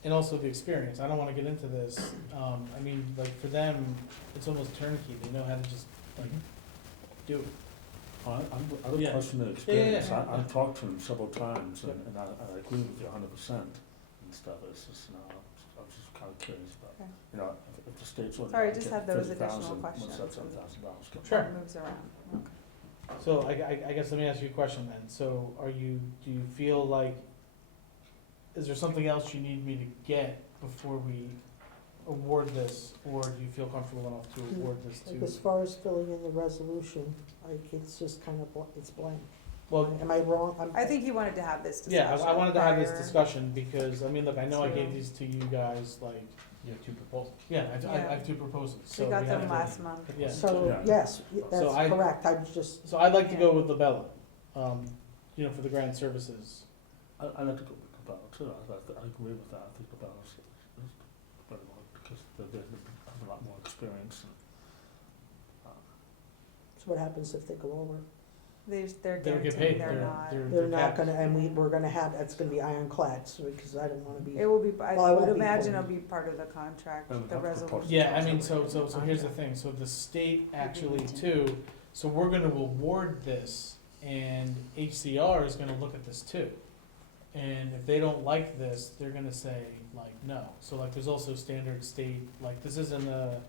and also the experience, I don't wanna get into this, I mean, like, for them, it's almost turnkey, they know how to just, like, do it. I don't Yeah. question the Yeah, experience, yeah. I've talked to him several times, and I agree with you 100% and stuff, it's just, I was just kind of curious about, Okay. if the state's only Sorry, I gonna just get have those 30,000, additional what's questions. that $7,000 come Sure. It moves around, okay. So I guess let me ask you a question then. So do you feel like, is there something else you need me to get before we award this? Or do you feel comfortable enough to award this Like as to? far as filling in the resolution, like it's just kind of, it's blank. Well, Am I wrong? I think you wanted to have this discussion. yeah, I wanted to have this prior. discussion because, I mean, look, I know I So- gave these to you guys, like, You have two proposals. yeah, I Yeah. have two proposals, so We got have them to- last month. Yeah. So, Yeah. yes, that's So I- correct, I was just, So I'd like to Yeah. go with Labella, for the grant services. I like to go with Cabell too, I agree with that, I think Cabell is better one, because they have a lot more experience. so what happens if they go over? They're They'll get guaranteed paid, they're not. They're not capped. gonna, and we're gonna have, it's gonna be ironclad, so, because I don't wanna be, It will be, I Well, I would won't be imagine part it'll of be part of the contract, Well, we the have to resolution. propose Yeah, I mean, so here's the thing, so the state actually too, so we're gonna award this, and HCR is gonna look at this too. And if they don't like this, they're gonna say, like, no, so like, there's also standard state, like, this isn't a,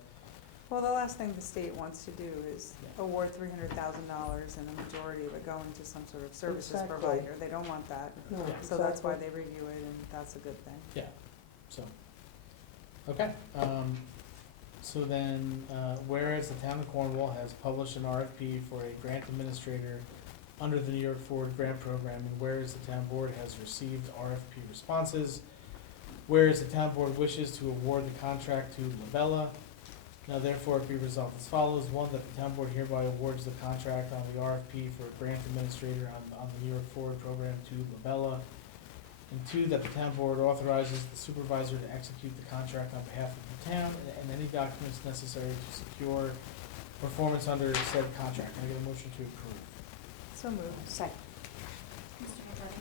Well, the last thing the state wants to do is award $300,000 and a majority of it going to some sort of services Exactly. provider. They don't want that. no, Yeah. So that's why exactly. they review it, and that's a good thing. so. Okay, so then, whereas the town of Cornwall has published an RFP for a grant administrator under the New York Forward Grant Program, and whereas the town board has received RFP responses, whereas the town board wishes to award the contract to Labella, now therefore it be resolved as follows. One, that the town board hereby awards the contract on the RFP for a grant administrator on the New York Forward Program to Labella. And two, that the town board authorizes the supervisor to execute the contract on behalf of the town and any documents necessary to secure performance under said contract. Can I get a motion to approve? So moved. Second. Mr. McCarty?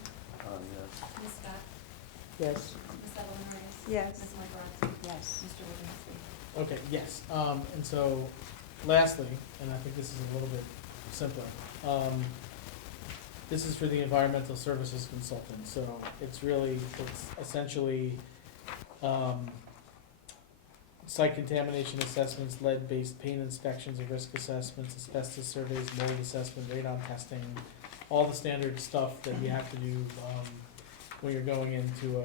Yes. Ms. Scott? Yes. Ms. Edelman Reyes? Yes. Ms. Michaelozzi? Yes. Mr. Wojciechowski? Okay, yes, and so, lastly, and I think this is a little bit simpler, this is for the environmental services consultant, so it's essentially, site contamination assessments, lead-based paint inspections and risk assessments, asbestos surveys, mold assessment, radon testing, all the standard stuff that you have to do, when you're going into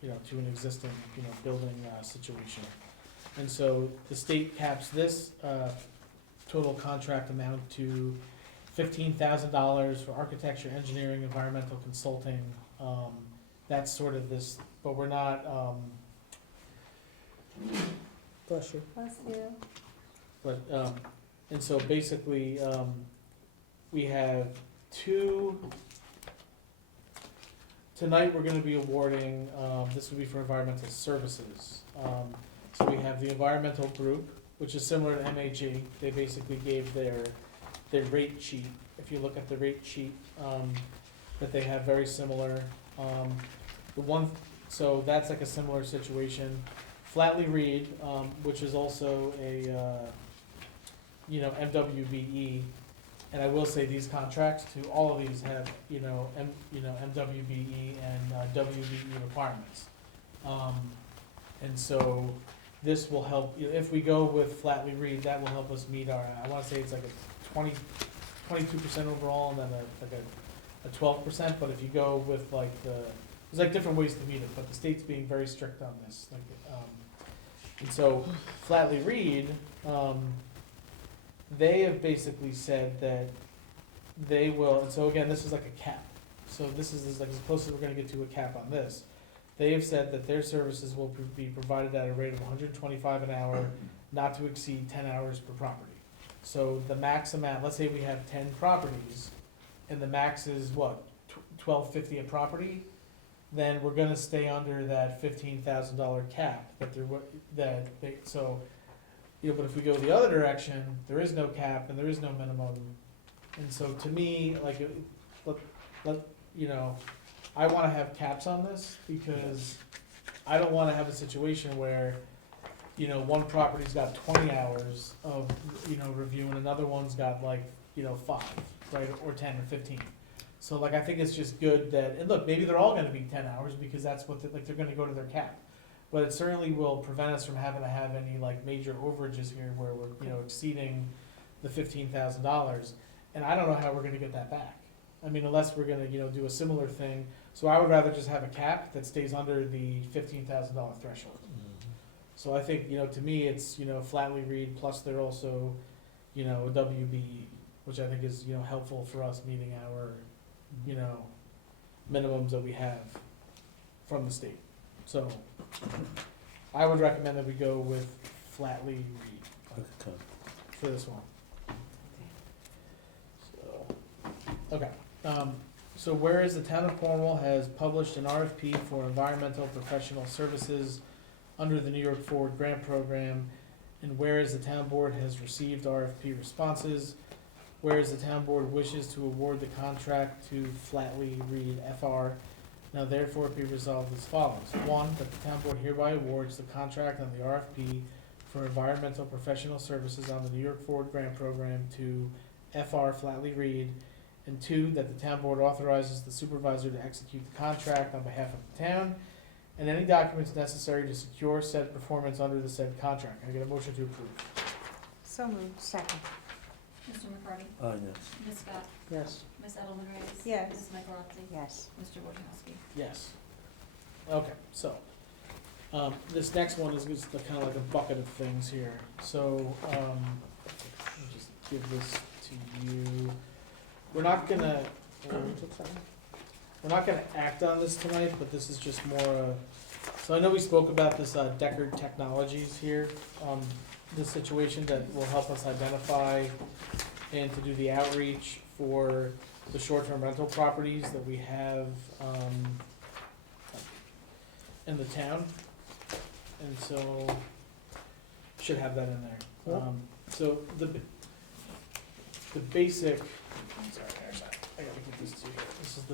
to an existing, building, situation. And so the state caps this total contract amount to $15,000 for architecture, engineering, environmental consulting. That's sort of this, but we're not, Bless you. Bless you. but, and so basically, we have two, tonight we're gonna be awarding, this would be for environmental services. So we have the environmental group, which is similar to MHE. They basically gave their rate sheet. If you look at the rate sheet, that they have very similar. So that's like a similar situation. Flatley Reed, which is also a, MWBE. And I will say these contracts to all of these have, MWBE and WBE requirements. And so this will help, if we go with Flatley Reed, that will help us meet our, I wanna say it's like a 22% overall and then a 12%, but if you go with there's like different ways to meet it, but the state's being very strict on this, and so Flatley Reed, they have basically said that they will, and so again, this is like a cap. So this is like as close as we're gonna get to a cap on this. They have said that their services will be provided at a rate of $125 an hour, not to exceed 10 hours per property. So the max amount, let's say we have 10 properties, and the max is what, $12.50 a property? Then we're gonna stay under that $15,000 cap but if we go the other direction, there is no cap and there is no minimum. And so to me, I wanna have caps on this because I don't wanna have a situation where, one property's got 20 hours of, review and another one's got 5, right, or 10 or 15. So I think it's just good that, and look, maybe they're all gonna be 10 hours because that's what, they're gonna go to their cap. But it certainly will prevent us from having to have any major overages here where we're, exceeding the $15,000. And I don't know how we're gonna get that back. I mean, unless we're gonna, do a similar thing. So I would rather just have a cap that stays under the $15,000 threshold. So I think, to me, it's, Flatley Reed, plus they're also, a WBE, which I think is, helpful for us meeting our, minimums that we have from the state. So I would recommend that we go with Flatley Reed Okay. for this one. Okay, so whereas the town of Cornwall has published an RFP for environmental professional services under the New York Forward Grant Program, and whereas the town board has received RFP responses, whereas the town board wishes to award the contract to Flatley Reed FR, now therefore be resolved as follows. One, that the town board hereby awards the contract on the RFP for environmental professional services on the New York Forward Grant Program to FR Flatley Reed. And two, that the town board authorizes the supervisor to execute the contract on behalf of the town and any documents necessary to secure said performance under the said contract. Can I get a motion to approve? So moved. Second. Mr. McCarty? Yes. Ms. Scott? Yes. Ms. Edelman Reyes? Yes. Ms. Michaelozzi? Yes. Mr. Wojciechowski? Yes. Okay, so, this next one is just kind of like a bucket of things here. So, let me just give this to you. we're not gonna, we're not gonna act on this tonight, but this is just more, so I know we spoke about this, Deckard Technologies here, this situation that will help us identify and to do the outreach for the short-term rental properties that we have, in the town. And so, should have that in there. So the basic, I'm sorry, I gotta get this to you. This is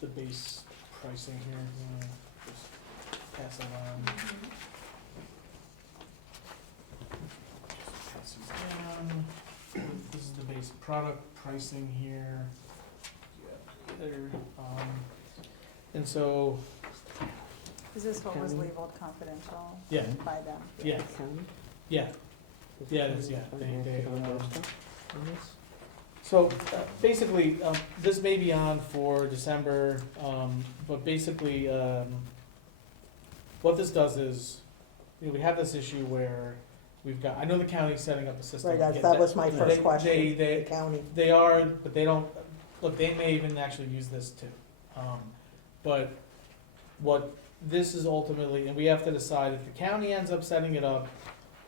the base pricing here. I'm gonna just pass it on. Pass these down. This is the base product pricing here. There, and so, Is this what was labeled confidential? Yeah. By them? yeah, yeah, yeah, it is, yeah. So, basically, this may be on for December, but basically, what this does is, you know, we have this issue where we've got, I know the county's setting up a system. Right, to get that was my first question, They, the county. they are, but they don't, look, they may even actually use this too. But what this is ultimately, and we have to decide, if the county ends up setting it up,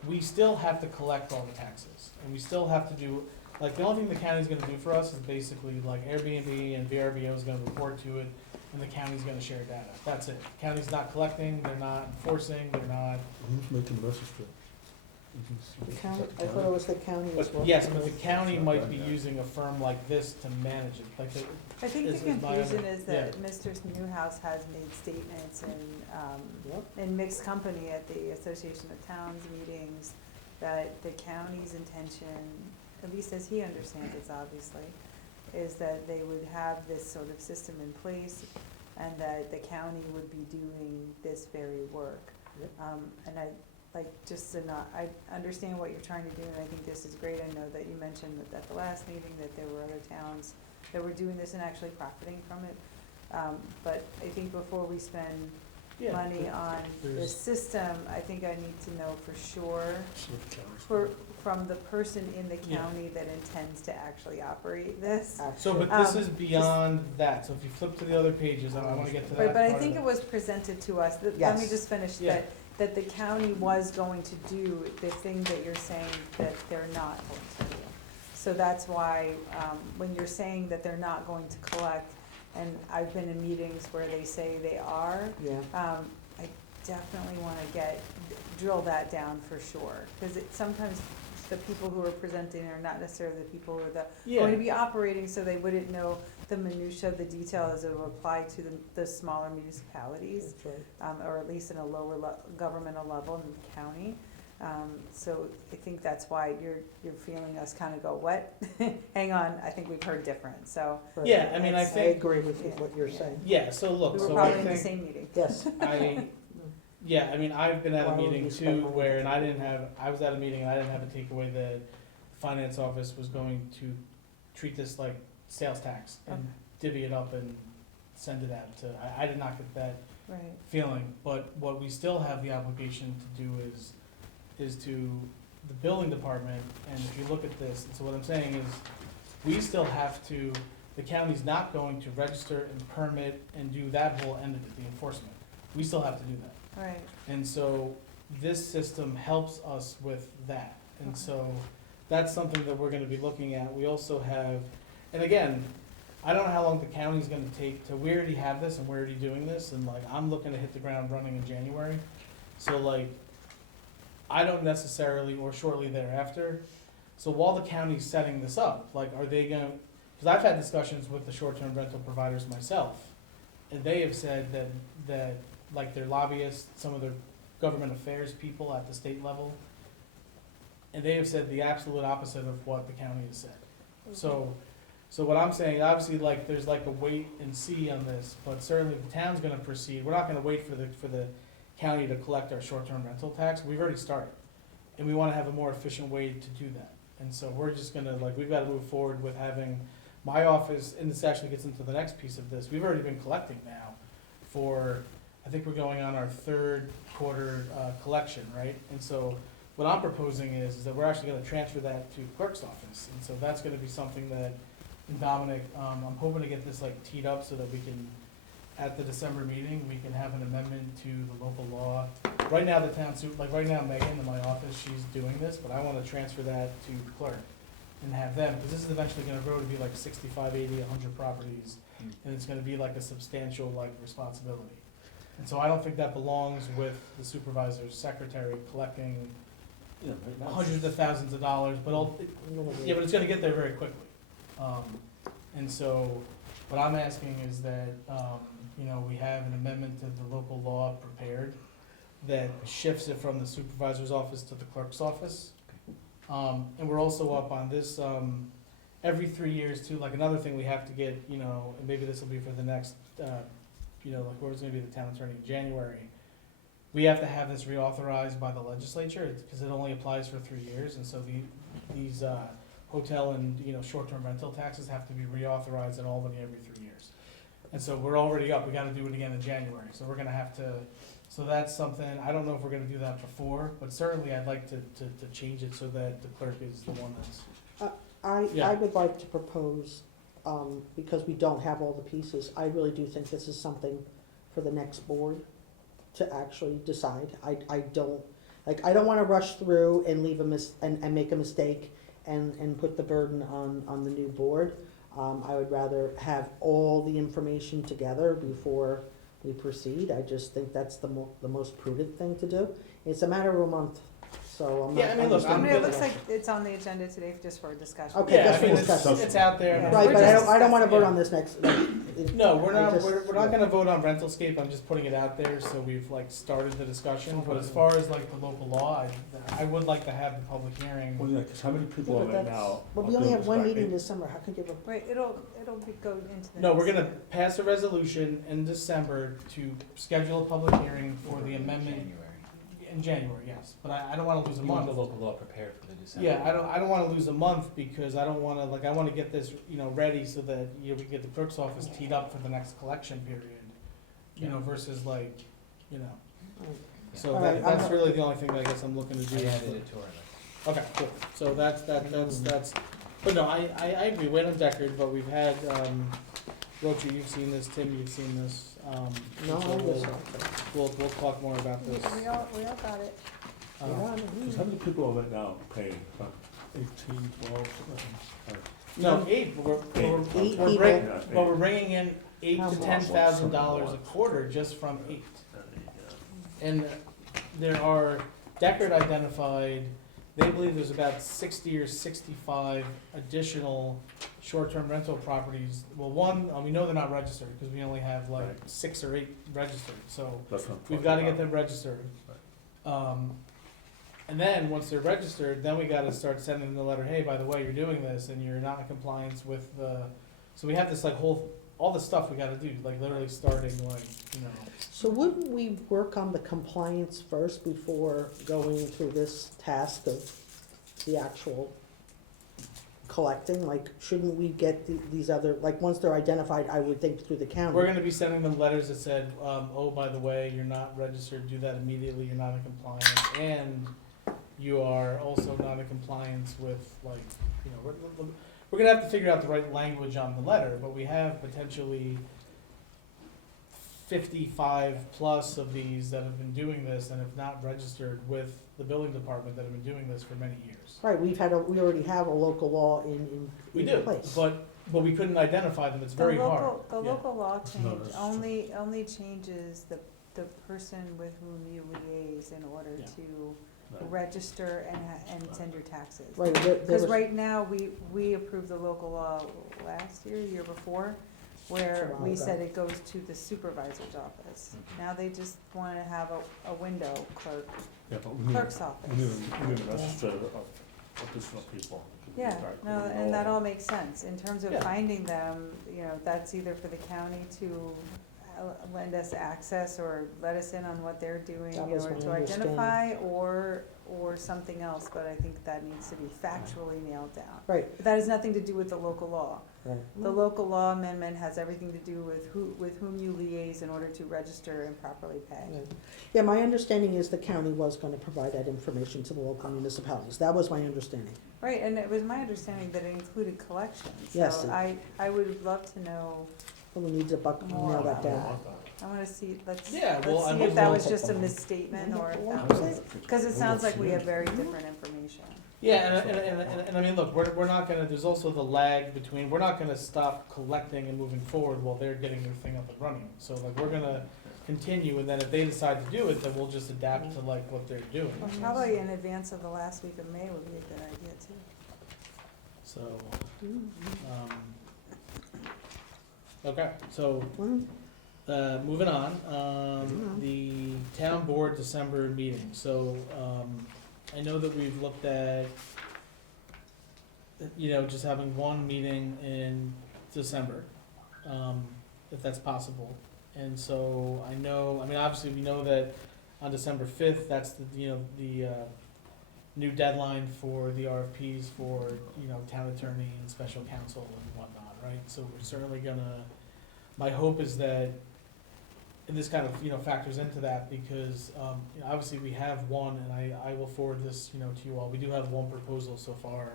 we still have to collect all the taxes. And we still have to do, like, the only thing the county's gonna do for us is basically like Airbnb and VRBO is gonna report to it, and the county's gonna share data. That's it. County's not collecting, they're not enforcing, they're not. Who's making the register? The county, I thought it was the county as well. Yes, but the county might be using a firm like this to manage it, like the, I think Is- the is my- confusion is that yeah. Mr. Newhouse has made statements Yep. in mixed company at the Association of Towns meetings that the county's intention, at least as he understands it obviously, is that they would have this sort of system in place and that the county would be doing this very work. Yep. And I understand what you're trying to do, and I think this is great. I know that you mentioned that at the last meeting that there were other towns that were doing this and actually profiting from it. But I think before we spend yeah. money on the there's- system, I think I need to know for sure, from the person in the Yeah. county that intends to actually operate this. So, but this Um, is beyond that, so if you flip to the other pages, I wanna get to that Right, but I part think of it was presented to us, let me Yes. just finish, Yeah. that the county was going to do the thing that you're saying that they're not going to do. So that's why, when you're saying that they're not going to collect, and I've been in meetings where they say they are, Yeah, I definitely wanna drill that down for sure. Cause sometimes the people who are presenting are not necessarily the people who are going to Yeah, be operating, so they wouldn't know the minutia, the detail as it will apply to the smaller municipalities, that's right. or at least in a lower governmental level in the county. So I think that's why you're feeling us kind of go, what? Hang on, I think we've heard different, so. Right. yeah, I mean, I I think, agree with you, what you're saying. yeah, so look, We were so probably I in the think, same meeting. Yes, yeah, I mean, I've been at a Why would meeting we spend too money? where, and I was at a meeting and I didn't have a takeaway that the finance office was going to treat this like sales tax and divvy it up and send it out to, I did not get that Right. feeling, but what we still have the obligation to do is to the building department, and if you look at this, and so what I'm saying is, we still have to, the county's not going to register and permit and do that whole end of it, the enforcement. We still have to do that. Right. And so this system helps us with that. And Okay. so that's something that we're gonna be looking at. We also have, and again, I don't know how long the county's gonna take to, we already have this and we're already doing this, and like, I'm looking to hit the ground running in January. So like, I don't necessarily, or shortly thereafter, so while the county's setting this up, like, are they gonna, cause I've had discussions with the short-term rental providers myself, and they have said that, like, their lobbyists, some of their government affairs people at the state level, and they have said the absolute opposite of what the county has said. So what I'm saying, obviously, like, there's like a wait and see on this, but certainly if the town's gonna proceed, we're not gonna wait for the county to collect our short-term rental tax, we've already started. And we wanna have a more efficient way to do that. And so we're just gonna, like, we've gotta move forward with having my office, and this actually gets into the next piece of this, we've already been collecting now for, I think we're going on our third quarter, collection, right? And so what I'm proposing is that we're actually gonna transfer that to clerk's office, and so that's gonna be something that and Dominic, I'm hoping to get this like teed up so that we can, at the December meeting, we can have an amendment to the local law. Right now, the town like right now Megan in my office, she's doing this, but I wanna transfer that to the clerk and have them, because this is eventually gonna grow to be like 65, 80, 100 properties, and it's gonna be like a substantial like responsibility. And so I don't think that belongs with the supervisor's secretary collecting Yeah, right now. hundreds of thousands of dollars, but yeah, but it's gonna get there very quickly. And so, what I'm asking is that, you know, we have an amendment to the local law prepared that shifts it from the supervisor's office to the clerk's office. And we're also up on this, every 3 years too, like another thing we have to get, you know, and maybe this will be for the next, you know, like whoever's gonna be the town attorney in January. We have to have this reauthorized by the legislature, because it only applies for 3 years, and so these, hotel and, you know, short-term rental taxes have to be reauthorized in Albany every 3 years. And so we're already up, we gotta do it again in January, so we're gonna have to, so that's something, I don't know if we're gonna do that before, but certainly I'd like to change it so that the clerk is the one that's, Yeah. I would like to propose, because we don't have all the pieces, I really do think this is something for the next board to actually decide. I don't wanna rush through and leave and make a mistake and put the burden on the new board. I would rather have all the information together before we proceed. I just think that's the most prudent thing to do. It's a matter of a month, so I'm not. Yeah, I mean, look, I mean, it good. looks like it's on the agenda today just for discussion. Okay, yeah, that's I mean, for discussion. it's out there. Yeah. Right, We're but just I don't wanna vote discussing, on this next. No, we're not, I just- we're not gonna vote on Rentalscape, I'm just putting it out there, so we've like started the discussion, but as far as like the local law, I would like to have the public hearing. Well, yeah, 'cause how many people Yeah, are but right that's- now? But we are only doing have one this meeting in back December, how could you? Right, it'll go into the. No, we're next- gonna pass a resolution in December to schedule a public hearing for the amendment January. in January, yes, but I don't wanna lose a You want month. the local law prepared for the December. Yeah, I don't wanna lose a month, because I don't wanna, like, I wanna get this, you know, ready so that, you know, we can get the clerk's office teed up for the next collection period. You know, versus like, you know, so All right, that's I'm- really the only thing that I guess I'm looking to I do. added it to our list. Okay, cool, so that's, but no, I agree, we haven't decorated, but we've had, Rocha, you've seen this, Tim, you've seen this, No, so I guess so. we'll talk more about this. We all got it. Um, Because how many people are right now paying? 18, 12? No, eight, but Eight we're people. bringing, but we're bringing in $8,000 How to much? $10,000 a quarter just from 8. And there are, Deckard identified, they believe there's about 60 or 65 additional short-term rental properties. Well, one, we know they're not registered, because we only have like Right. 6 or 8 registered, so That's what I'm we've talking gotta get about. them registered. And then, once they're registered, then we gotta start sending them the letter, hey, by the way, you're doing this, and you're not in compliance with the, so we have this like all the stuff we gotta do, like literally starting like, you know. So wouldn't we work on the compliance first before going through this task of the actual collecting? Like, shouldn't we get these other, like, once they're identified, I would think through the county? We're gonna be sending them letters that said, oh, by the way, you're not registered, do that immediately, you're not in compliance, and you are also not in compliance with, like, you know, we're gonna have to figure out the right language on the letter, but we have potentially 55 plus of these that have been doing this and have not registered with the building department that have been doing this for many years. Right, we already have a local law in We do, place. but we couldn't identify them, it's very hard. The Yeah. local law No, change that's true. only changes the person with whom you liaise in order Yeah. to Right. register and send your taxes. Right, there Because was- right now, we approved the local law last year, year before, where we said it goes to the supervisor's office. Now they just wanna have a window clerk, Yeah, but we need, clerk's we office. need a register of additional people. Yeah, Right, no, we and that know. all makes sense. In terms of Yeah. finding them, you know, that's either for the county to lend us access or let us in on what they're doing That in was order my to understanding. identify, or something else, but I think that needs to be factually nailed down. Right, But that has nothing to do with the local law. right. The local law amendment has everything to do with whom you liaise in order to register and properly pay. Yeah, my understanding is the county was gonna provide that information to the local municipalities. That was my understanding. Right, and it was my understanding that it included collections, Yes, so I would love to know, We need to nail that down. I wanna see, let's Yeah, well, I see mean, if that well- was just a misstatement or if that was, cause it sounds like we have very different information. Yeah, and I mean, look, we're not gonna, there's also the lag between, we're not gonna stop collecting and moving forward while they're getting their thing up and running. So like, we're gonna continue, and then if they decide to do it, then we'll just adapt to like what they're doing. Well, probably in advance of the last week of May would be a good idea too. So, okay, so, moving on, the town board December meeting, so, I know that we've looked at, just having one meeting in December, if that's possible. And so I know, I mean, obviously, we know that on December 5th, that's the new deadline for the RFPs for, town attorney and special counsel and whatnot, right? So we're certainly gonna, my hope is that, and this kind of, factors into that, because, obviously we have one, and I will forward this, to you all, we do have one proposal so far.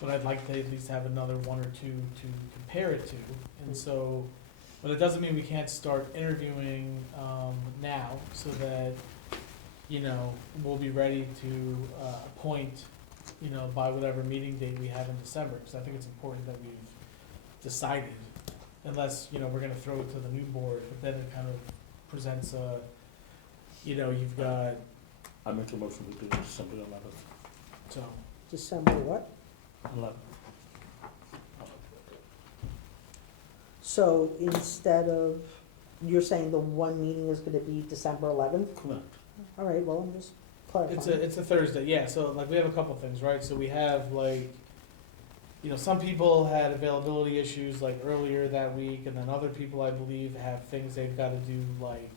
But I'd like to at least have another one or two to compare it to, and so, but it doesn't mean we can't start interviewing, now, so that, we'll be ready to, appoint, by whatever meeting date we have in December, because I think it's important that we've decided, unless, we're gonna throw it to the new board, but then it kind of presents a, you've got, I make a motion to do December 11th. so, December what? 11th. So instead of, you're saying the one meeting is gonna be December 11th? Correct. All right, well, I'm just clarifying. it's a Thursday, yeah, so like, we have a couple things, right, so we have like, some people had availability issues like earlier that week, and then other people, I believe, have things they've gotta do like,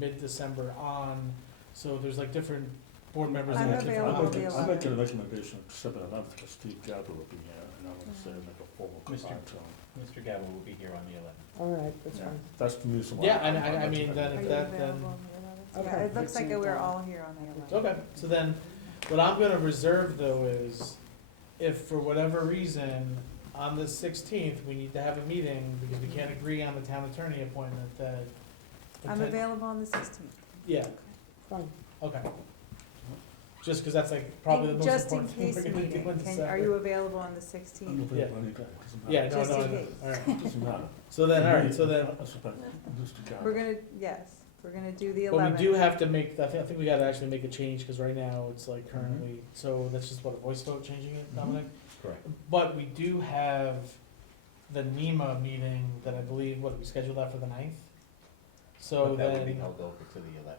mid-December on, so there's like different board members I'm that have different available options. the I make a recommendation of December 11th because Steve Gabbard will be here, and I want to say make a formal Mr. goodbye to him. Mr. Gabble will be here on the 11th. All right, that's Yeah, fine. that's the reason why. Yeah, I mean, then Are if you that, then, available on the 11th? Okay. Yeah, it looks like we're all here on the 11th. okay, so then, what I'm gonna reserve though is, if for whatever reason, on the 16th, we need to have a meeting, because we can't agree on the town attorney appointment, that. I'm available on the 16th. Yeah, Fine. okay. Just because that's like probably the most Just in important thing case we're gonna do meeting, in are December. you available on the I'm 16th? available Yeah. anytime, doesn't matter. Yeah, no, Just no, in no, case. alright. Doesn't matter. So then, alright, so then, Mr. Gabbard. We're gonna, yes, we're gonna do the but 11th. we do have to make, I think we gotta actually make a change, because right now it's like currently, so that's just what, a voice vote changing it, Dominic? Correct. But we do have the NEMA meeting that I believe, we scheduled that for the 9th? So But that would be then, held over to the 11th.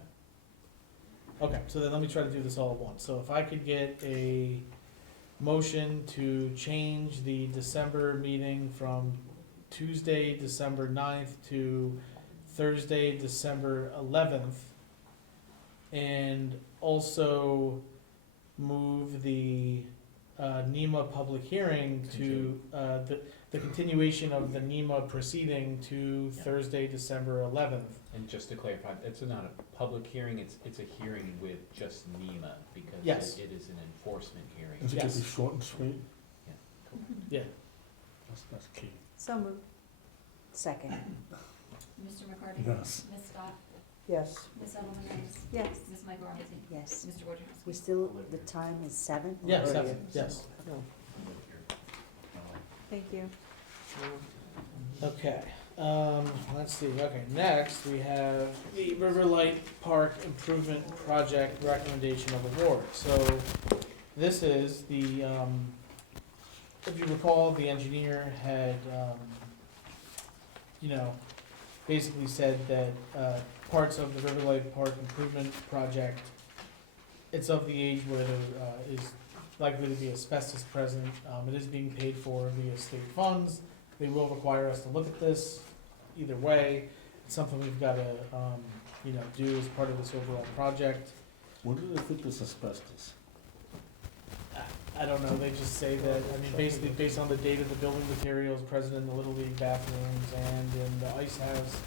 okay, so then let me try to do this all at once. So if I could get a motion to change the December meeting from Tuesday, December 9th to Thursday, December 11th, and also move the NEMA public hearing to, the continuation of the NEMA proceeding to Yeah. Thursday, December 11th. And just to clarify, it's not a public hearing, it's a hearing with just NEMA, because Yes. it is an enforcement hearing. Is it gonna be Yes. short and sweet? Yeah. That's key. So moved. Second. Mr. McCarty? Yes. Ms. Scott? Yes. Ms. Edelman Reyes? Yes. Ms. Mike Rosati? Yes. Mr. Wojciechowski? We still, the time is 7? Yeah, Or 7, earlier? yes. No. Thank you. Okay, let's see, okay, next we have the Riverlight Park Improvement Project Recommendation of Award. So this is the, if you recall, the engineer had, basically said that, parts of the Riverlight Park Improvement Project, it's of the age where there, is likely to be asbestos present. It is being paid for via state funds. They will require us to look at this either way. It's something we've gotta, do as part of this overall project. When do they think this asbestos? I don't know, they just say that, I mean, basically based on the date of the building materials present in the Little League bathrooms and in the ice house,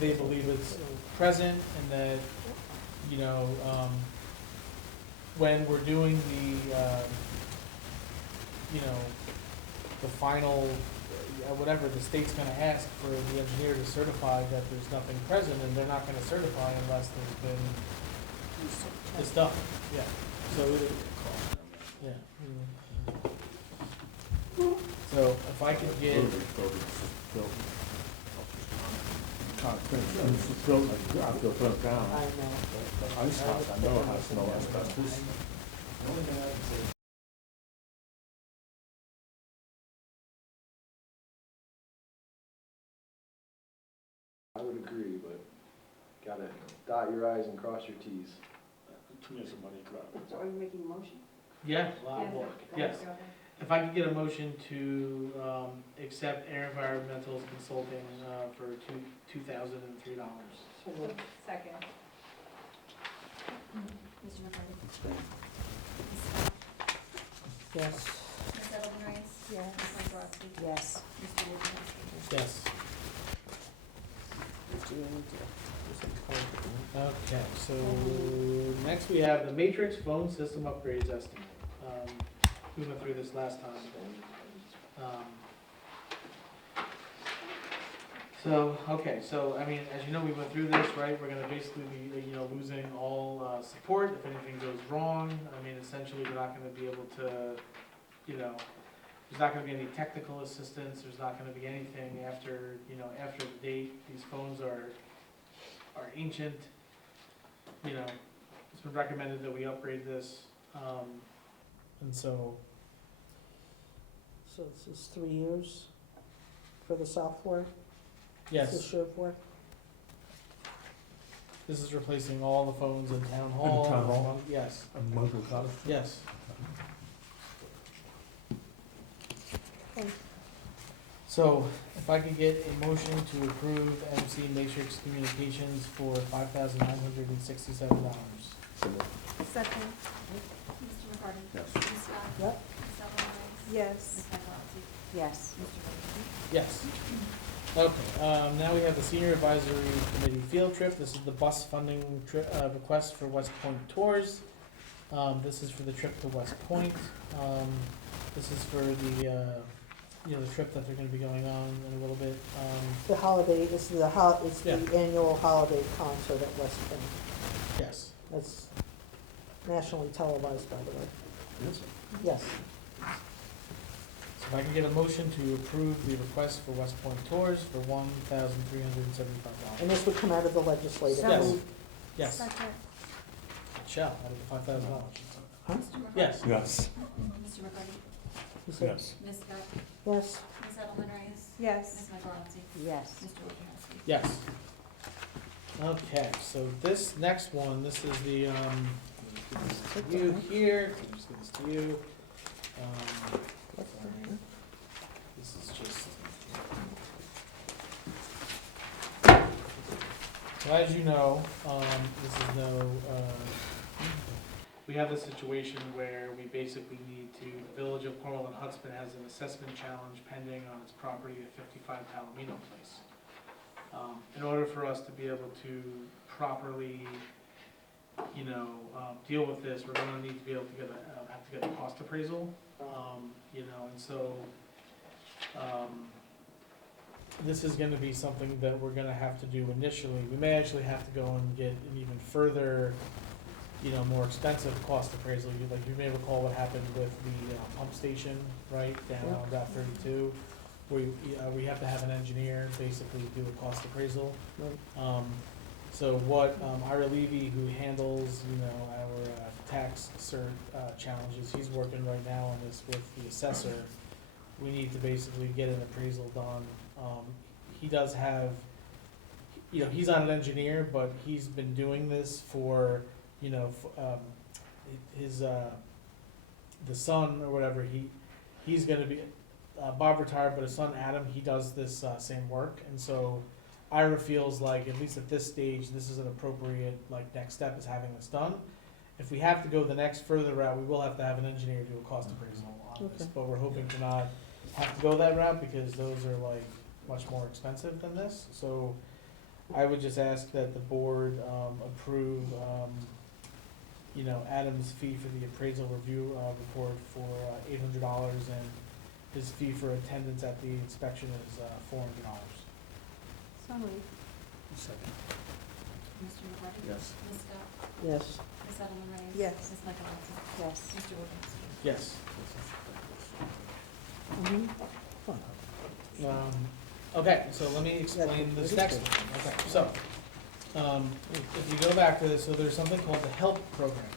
they believe it's present and that, when we're doing the, you know, the final, whatever, the state's gonna ask for the engineer to certify that there's nothing present, and they're not gonna certify unless there's been this done, yeah, so, yeah. So if I could get, Can't finish, and it's built like after it burnt down. I know. The ice house, I know it has no asbestos. The only thing I would say I would agree, but gotta dot your i's and cross your t's. To me, it's a money grab. So are you making a motion? yeah, yes. If I could get a motion to, accept Air Environmental's consulting, for $2,003. Second. Mr. McCarty? Abstain. Ms. Scott? Yes. Ms. Edelman Reyes? Yes. Ms. Michaelozzi? Yes. Mr. Wojciechowski? Yes. Okay, so next we have the Matrix phone system upgrades estimate. We went through this last time. So, I mean, as you know, we went through this, right? We're gonna basically be, you know, losing all, support if anything goes wrong. I mean, essentially, we're not gonna be able to, you know, there's not gonna be any technical assistance, there's not gonna be anything after, you know, after the date. These phones are ancient, you know, it's been recommended that we upgrade this, and so, So this is 3 years for the software? yes, This is sure for? this is replacing all the phones in town hall. town hall? Yes, And Michael Cottage? yes. Okay. So, if I could get a motion to approve MC Matrix Communications for $5,967. Second, Mr. McCarty? Yes. Ms. Scott? Yep. Ms. Edelman Reyes? yes. Ms. Michaelozzi? Yes. Mr. Wojciechowski? Yes. Okay, now we have the Senior Advisory Committee field trip. This is the bus funding request for West Point Tours. This is for the trip to West Point. This is for the, you know, the trip that they're gonna be going on in a little bit. The holiday, this is it's the Yeah. annual holiday concert at West Point. Yes. That's nationally televised, by the way. Yes. So if I can get a motion to approve the request for West Point Tours for $1,375. And this would come out of the legislative. Yes. Yes, Second, it shall, out of the $5,000. Huh? Mr. McCarty? Yes. Yes. Mr. McCarty? You said Yes. Ms. Scott? yes? Ms. Edelman Reyes? yes. Ms. Michaelozzi? Yes. Mr. Wojciechowski? Yes. Okay, so this next one, this is the, give this to you here, I'll just give this to you. Sorry. This is just. So as you know, this is no, we have this situation where we basically need to, the Village of Cornwall and Hudson has an assessment challenge pending on its property at 55 Palomino Place. In order for us to be able to properly, you know, deal with this, we're gonna need to be able to get have to get a cost appraisal, you know, and so, this is gonna be something that we're gonna have to do initially. We may actually have to go and get an even further, you know, more expensive cost appraisal. You may recall what happened with the pump station, right, down on Route 32. We have to have an engineer basically do a cost appraisal. Right. So what, Ira Levy, who handles, you know, our tax cert challenges, he's working right now on this with the assessor. We need to basically get an appraisal done. He does have, you know, he's not an engineer, but he's been doing this for, you know, his, the son or whatever, he's gonna be, Bob retired, but his son Adam, he does this same work, and so Ira feels like, at least at this stage, this is an appropriate, like, next step is having this done. If we have to go the next further route, we will have to have an engineer do a cost appraisal on this, Okay. but we're hoping to not have to go that route, because those are like much more expensive than this, so I would just ask that the board approve you know, Adam's fee for the appraisal review, report for, $800, and his fee for attendance at the inspection is, $400. So moved. Second. Mr. McCarty? Yes. Ms. Scott? Yes. Ms. Edelman Reyes? Yes. Ms. Michaelozzi? Yes. Mr. Wojciechowski? Yes. Mm-hmm. Okay, so let me explain this next one. Okay, so, if you go back to this, so there's something called the HELP program.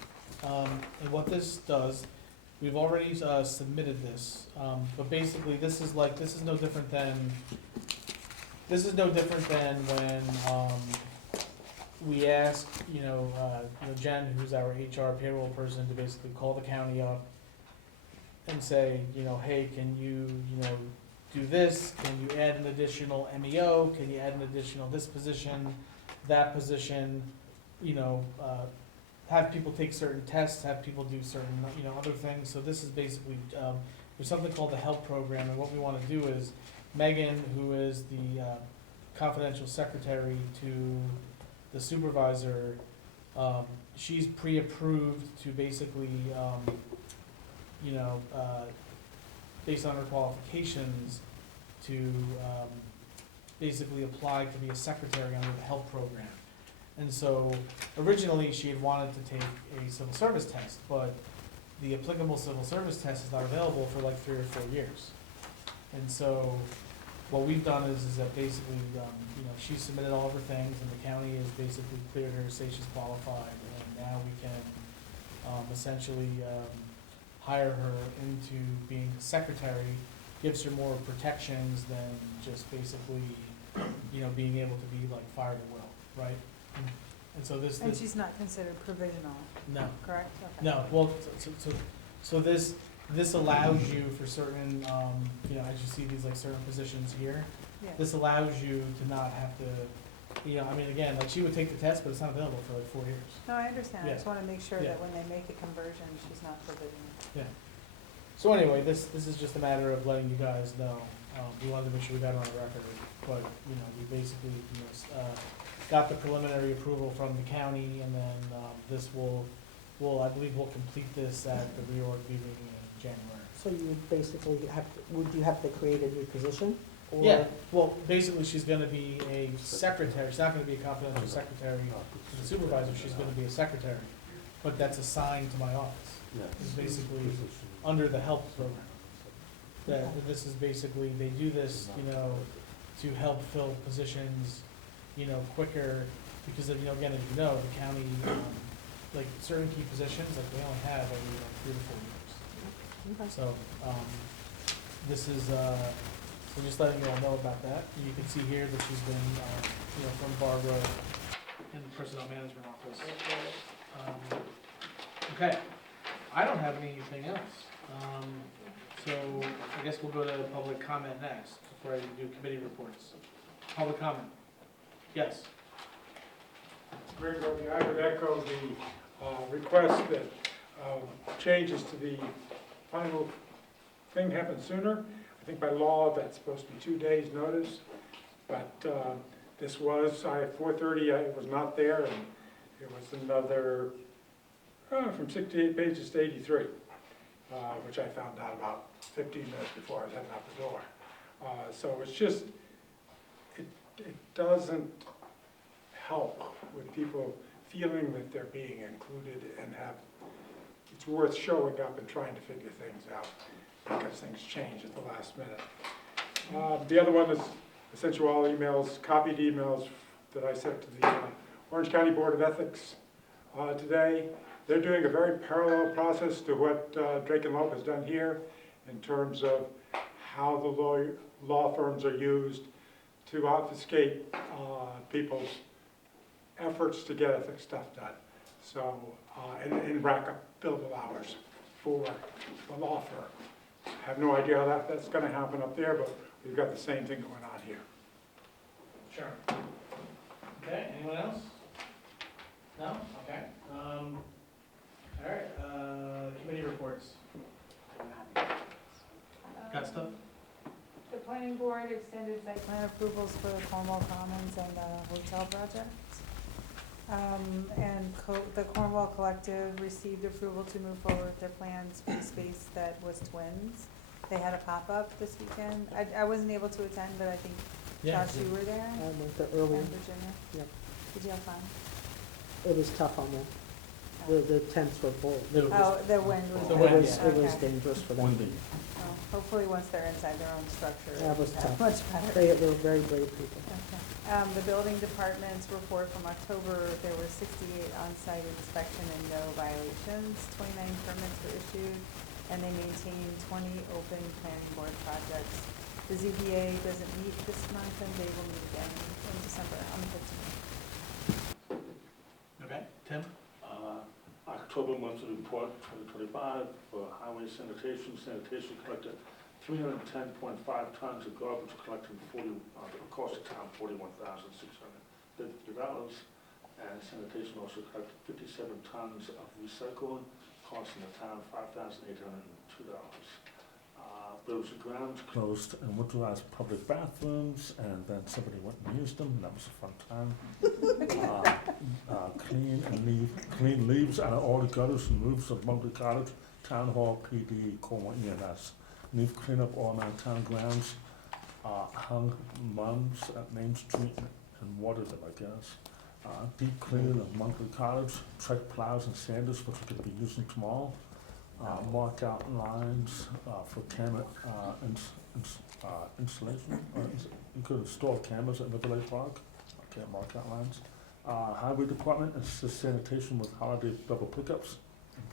And what this does, we've already, submitted this, but basically, this is no different than when, we ask, Jen, who's our HR payroll person, to basically call the county up and say, hey, can you, do this? Can you add an additional MEO? Can you add an additional this position, that position? Have people take certain tests, have people do certain, other things. So this is basically, there's something called the HELP program, and what we wanna do is, Megan, who is the confidential secretary to the supervisor, she's pre-approved to basically, based on her qualifications, to basically apply to be a secretary under the HELP program. And so originally she had wanted to take a civil service test, but the applicable civil service test is not available for like 3 or 4 years. And so what we've done is that basically, she submitted all of her things, and the county has basically cleared her, say she's qualified, and now we can essentially hire her into being secretary. Gives her more protections than just basically, being able to be like fired at will, right? And so this. And she's not considered provisional, No. correct? Okay. No, well, so this allows you for certain, as you see these like certain positions here, Yeah. this allows you to not have to, again, like she would take the test, but it's not available for like 4 years. No, I understand. I just Yeah. wanna make sure Yeah. that when they make the conversion, she's not provisional. Yeah. So anyway, this is just a matter of letting you guys know. We wanted to make sure we got it on the record, but, we basically, got the preliminary approval from the county, and then, this I believe we'll complete this at the reorg meeting in January. So you would basically would you have to create a new position? Or- Yeah, well, basically, she's gonna be a secretary, she's not gonna be a confidential secretary to the supervisor, she's gonna be a secretary, but that's assigned to my office. It's basically under the HELP program. That this is basically, they do this, to help fill positions, quicker, because, again, as you know, the county, like, certain key positions, like, they only have every, like, 3 to 4 years. Okay. So, this is, so just letting you all know about that. You can see here that she's been, from Barbara in the Personnel Management Office. Okay, I don't have anything else. So I guess we'll go to public comment next, before I do committee reports. Public comment. Yes. Greg, I would echo the request that changes to the final thing happen sooner. I think by law, that's supposed to be 2 days' notice, but this was, 4:30, it was not there, and it was another, from 68 pages to 83, which I found out about 15 minutes before I was heading out the door. So it's just, it doesn't help with people feeling that they're being included and it's worth showing up and trying to figure things out, because things change at the last minute. The other one is, I sent you all emails, copied emails that I sent to the Orange County Board of Ethics today. They're doing a very parallel process to what Drake and Loeb has done here in terms of how the law firms are used to obfuscate people's efforts to get ethics stuff done. So, and rack up billable hours for the law firm. I have no idea how that's gonna happen up there, but we've got the same thing going on here. Sure. Okay, anyone else? No? Okay. All right, committee reports. Got stuff? The planning board extended site plan approvals for the Cornwall Commons and the hotel projects. The Cornwall Collective received approval to move forward with their plans for the space that was Twins. They had a pop-up this weekend. I wasn't able to attend, but I think, Yeah, Josh, you were there, I went there and earlier. Virginia. Yep. Did you have fun? It was tough on them. The tents were full. Oh, the wind was The bad. wind, It was Okay. dangerous for them. Windy. Oh, hopefully, once they're inside their own structure, That was it'll be tough. much better. They were very brave people. Okay. The building department's report from October, there were 68 on-site inspection and no violations, 29 permits were issued, and they maintained 20 open planning board projects. The ZBA doesn't meet this month, and they will meet again in December on the 15th. Okay, Tim? October monthly report 2025 for highway sanitation. Sanitation collected 310.5 tons of garbage, collecting cost the town $41,650. And sanitation also collected 57 tons of recycling, costing the town $5,802. Roads and grounds closed and winterized public bathrooms, and then somebody went and used them, and that was a fun time. Clean leaves out of all the gutters and roofs of Motley Cottage, Town Hall, PD, Cornwall, EMS. Leaf cleanup all around town grounds, hung mums at Main Street and watered them, I guess. Deep cleaning of Motley Cottage, trek plows and sanders, which we're gonna be using tomorrow. Mark out lines for camera installation. You could install cameras at River Lake Park. I can't mark out lines. Highway Department assists sanitation with holiday double pickups,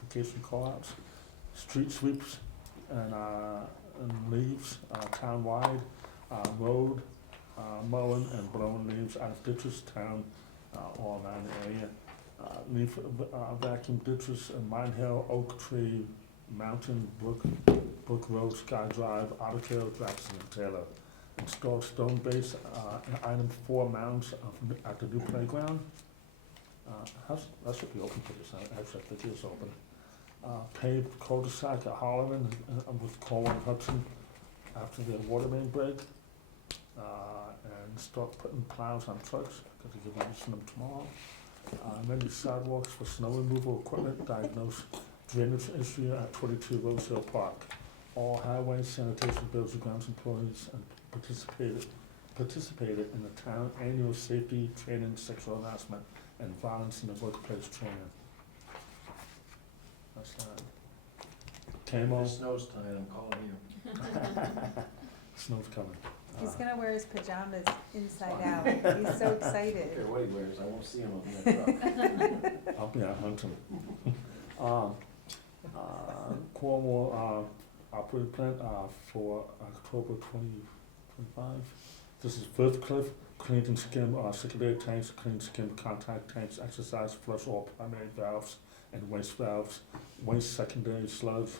vacation call-outs, street sweeps and leaves town-wide, road mowing and blowing leaves out of ditches, town all around the area. Leaf vacuum ditches in Mine Hill, Oak Tree, Mountain, Brook Road, Sky Drive, Otter Tail, Jackson and Taylor. Install stone base, item 4 mounds at the new playground. That should be open for this, actually, I think it is open. Paved cul-de-sac at Holloman with Cornwall and Hudson after the water main break. And start putting plows on trucks, because they're going to use them tomorrow. Many sidewalks for snow removal equipment, diagnose drainage issue at 22 Rose Hill Park. All highway sanitation buildings and grounds employees and participated in the town annual safety training, sexual harassment, and violence in the workplace training. That's that. Camo, It snows tonight, I'm calling you. snow's coming. He's gonna wear his pajamas inside out. He's so I excited. don't care what he wears, I won't see him on the truck. I'll be out hunting. Cornwall operating plan for October 2025. This is Firthcliffe, clean and skim secondary tanks, clean skim contact tanks, exercise, flush all primary valves and waste valves, waste secondary sludge,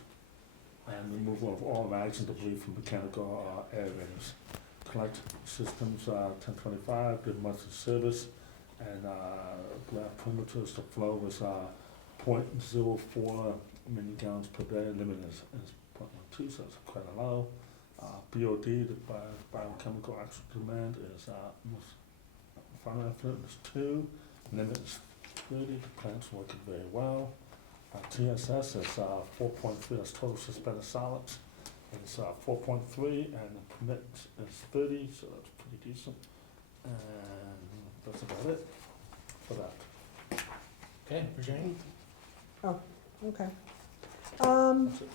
and removal of all rags and debris from mechanical areas. Collect systems 1025, did monthly service, and perimeters to flow was 0.04 million gallons per day, limit is 0.12, so it's quite a low. BOD, the biochemical actual demand is final effluent is 2, limit is 30, the plant's working very well. TSS is 4.3, that's total suspended solids. It's 4.3, and the permit is 30, so that's pretty decent. And that's about it for that. Okay, Virginia? Okay. That's it.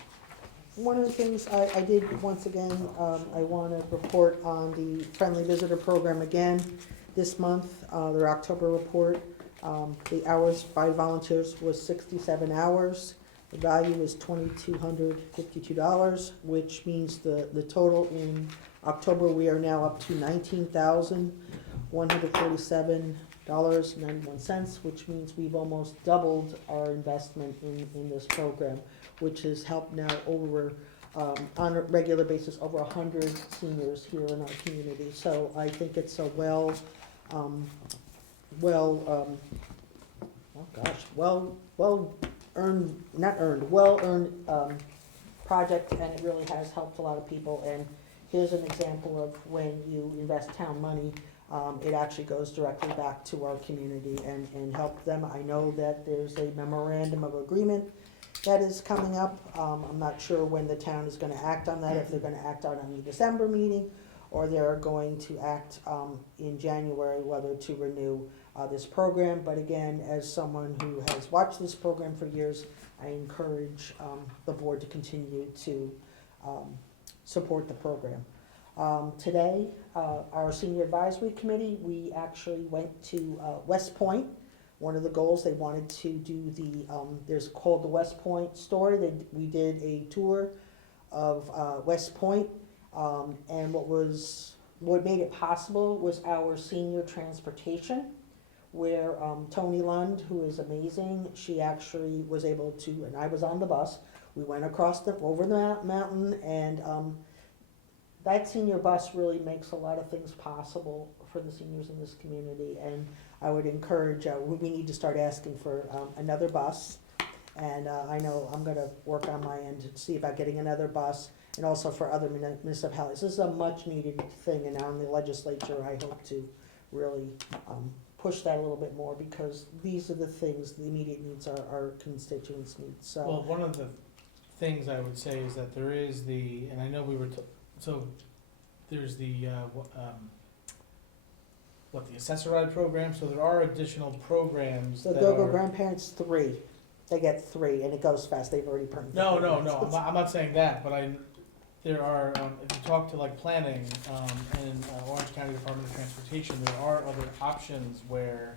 One of the things I did, once again, I want to report on the Friendly Visitor Program again this month, their October report. The hours by volunteers was 67 hours. The value is $2,252, which means the total in October, we are now up to $19,147.91, which means we've almost doubled our investment in this program, which has helped now over, on a regular basis, over 100 seniors here in our community. So I think it's a well earned project, and it really has helped a lot of people. And here's an example of when you invest town money, It actually goes directly back to our community and help them. I know that there's a memorandum of agreement that is coming up. I'm not sure when the town is gonna act on that, if they're gonna act on the December meeting, or they're going to act in January, whether to renew this program. But again, as someone who has watched this program for years, I encourage the board to continue to support the program. Today, our senior advisory committee, we actually went to West Point. One of the goals, they wanted to do the, there's called the West Point story. We did a tour of West Point. And what made it possible was our senior transportation, where Tony Lund, who is amazing, she actually was able to, and I was on the bus, we went over the mountain, and that senior bus really makes a lot of things possible for the seniors in this community, and I would encourage, we need to start asking for another bus, and I know I'm gonna work on my end to see about getting another bus, and also for other municipalities. This is a much-needed thing, and now in the legislature, I hope to really push that a little bit more, because these are the things, the immediate needs our constituents need, so. Well, one of the things I would say is that there is and I know we were, so there's the assessor ride program, so there are additional programs So that Go-Go are. Grandparents, 3, they get 3, and it goes fast, they've already permitted. No, I'm not saying that, but there are, if you talk to like planning, and Orange County Department of Transportation, there are other options where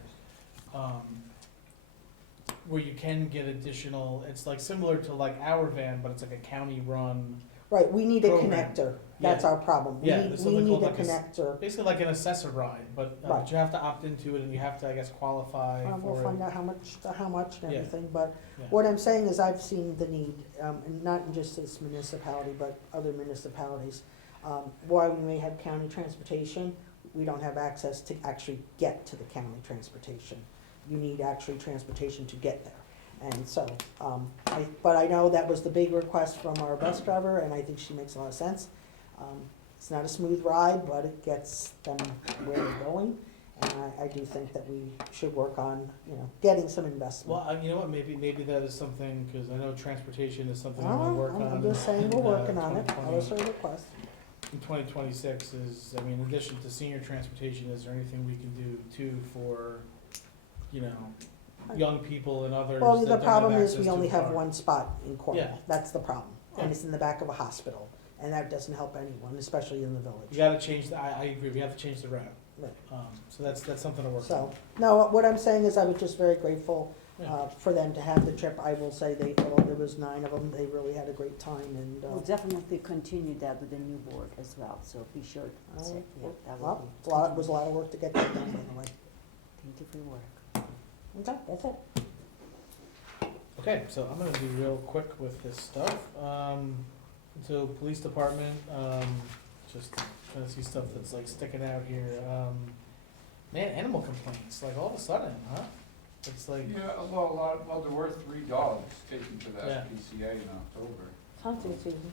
you can get additional, it's like similar to like our van, but it's like a county-run, Right, we need a program. connector, that's Yeah. our problem. Yeah, We there's need something a called like a connector. basically like an assessor ride, but Right. you have to opt into it and you have to, I guess, qualify We'll for find it. out how much and Yeah. everything, but Yeah. what I'm saying is I've seen the need, and not in just this municipality, but other municipalities. While we may have county transportation, we don't have access to actually get to the county transportation. You need actually transportation to get there. And so, but I know that was the big request from our bus driver, and I think she makes a lot of sense. It's not a smooth ride, but it gets them where they're going. And I do think that we should work on, getting some investment. Well, you know what, maybe that is something, because I know transportation is something we want to work on. I'm just saying, we're working on it. 2020. That was her request. In 2026 is, I mean, in addition to senior transportation, is there anything we can do too for, young people and others? Well, that the don't have problem is access we to a only have car? one spot in Cornwall. Yeah. That's the problem. And Yeah. it's in the back of a hospital, and that doesn't help anyone, especially in the You village. gotta change, I agree, we have to change the route. Right. So that's something to work on. So, no, what I'm saying is I was just very grateful Yeah. for them to have the trip. I will say there was 9 of them. They really had a great time, and, We'll definitely continue that with the new board as well, so be sure to Oh, say, yeah, that will well, be. it was a lot of work to get that done, by the way. Thank you for your work. Okay, that's it. Okay, so I'm gonna be real quick with this stuff. So police department, just trying to see stuff that's like sticking out here. Man, animal complaints, like all of a sudden, huh? It's like, Yeah, well, there were 3 dogs taken to the Yeah. SPCA in October. Hunting season.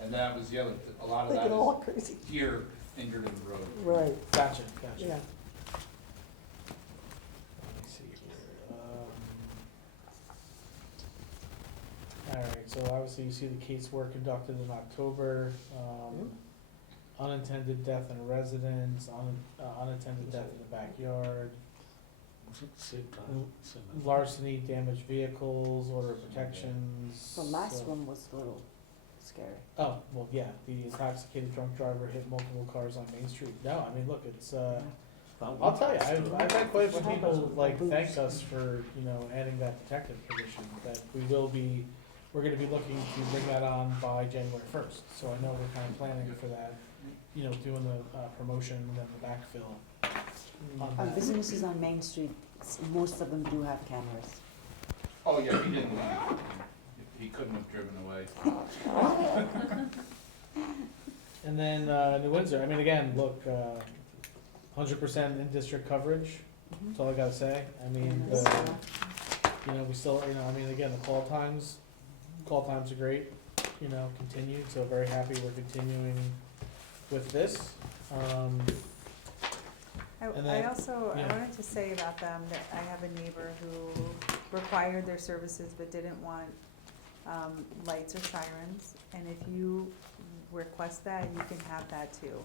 And that was the other, a lot of They that get all is crazy. deer injured in the road. Right, gotcha. yeah. Let me see here. Alright, so obviously you see the casework conducted in October, unintended death in a residence, unattended death in the backyard, Same time, same as- larceny, damaged vehicles, order of protections. The last so- one was a little scary. Oh, well, yeah, the intoxicated drunk driver hit multiple cars on Main Street. No, I mean, look, it's, I'll tell you, I've had quite a few people like thank us for, adding that detective position, that we're gonna be looking to bring that on by January 1st. So I know we're kind of planning for that, doing the promotion and then the backfill on that. Businesses on Main Street, most of them do have cameras. Oh, yeah, he didn't leave. He couldn't have driven away. And then, New Windsor, I mean, again, look, 100% in-district coverage, that's all I gotta say. I mean, we still, I mean, again, the call times are great, continued, so very happy we're continuing with this. And I then- also, I yeah. wanted to say about them that I have a neighbor who required their services but didn't want, lights or sirens. And if you request that, you can have that too.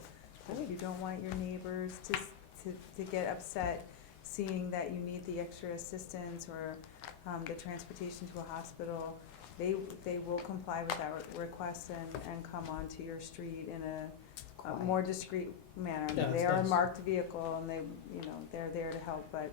If you don't want your neighbors to get upset seeing that you need the extra assistance or, the transportation to a hospital, they will comply with that request and come onto your street in a more discreet manner. Yeah, They that's are a nice. marked vehicle and they, they're there to help, but,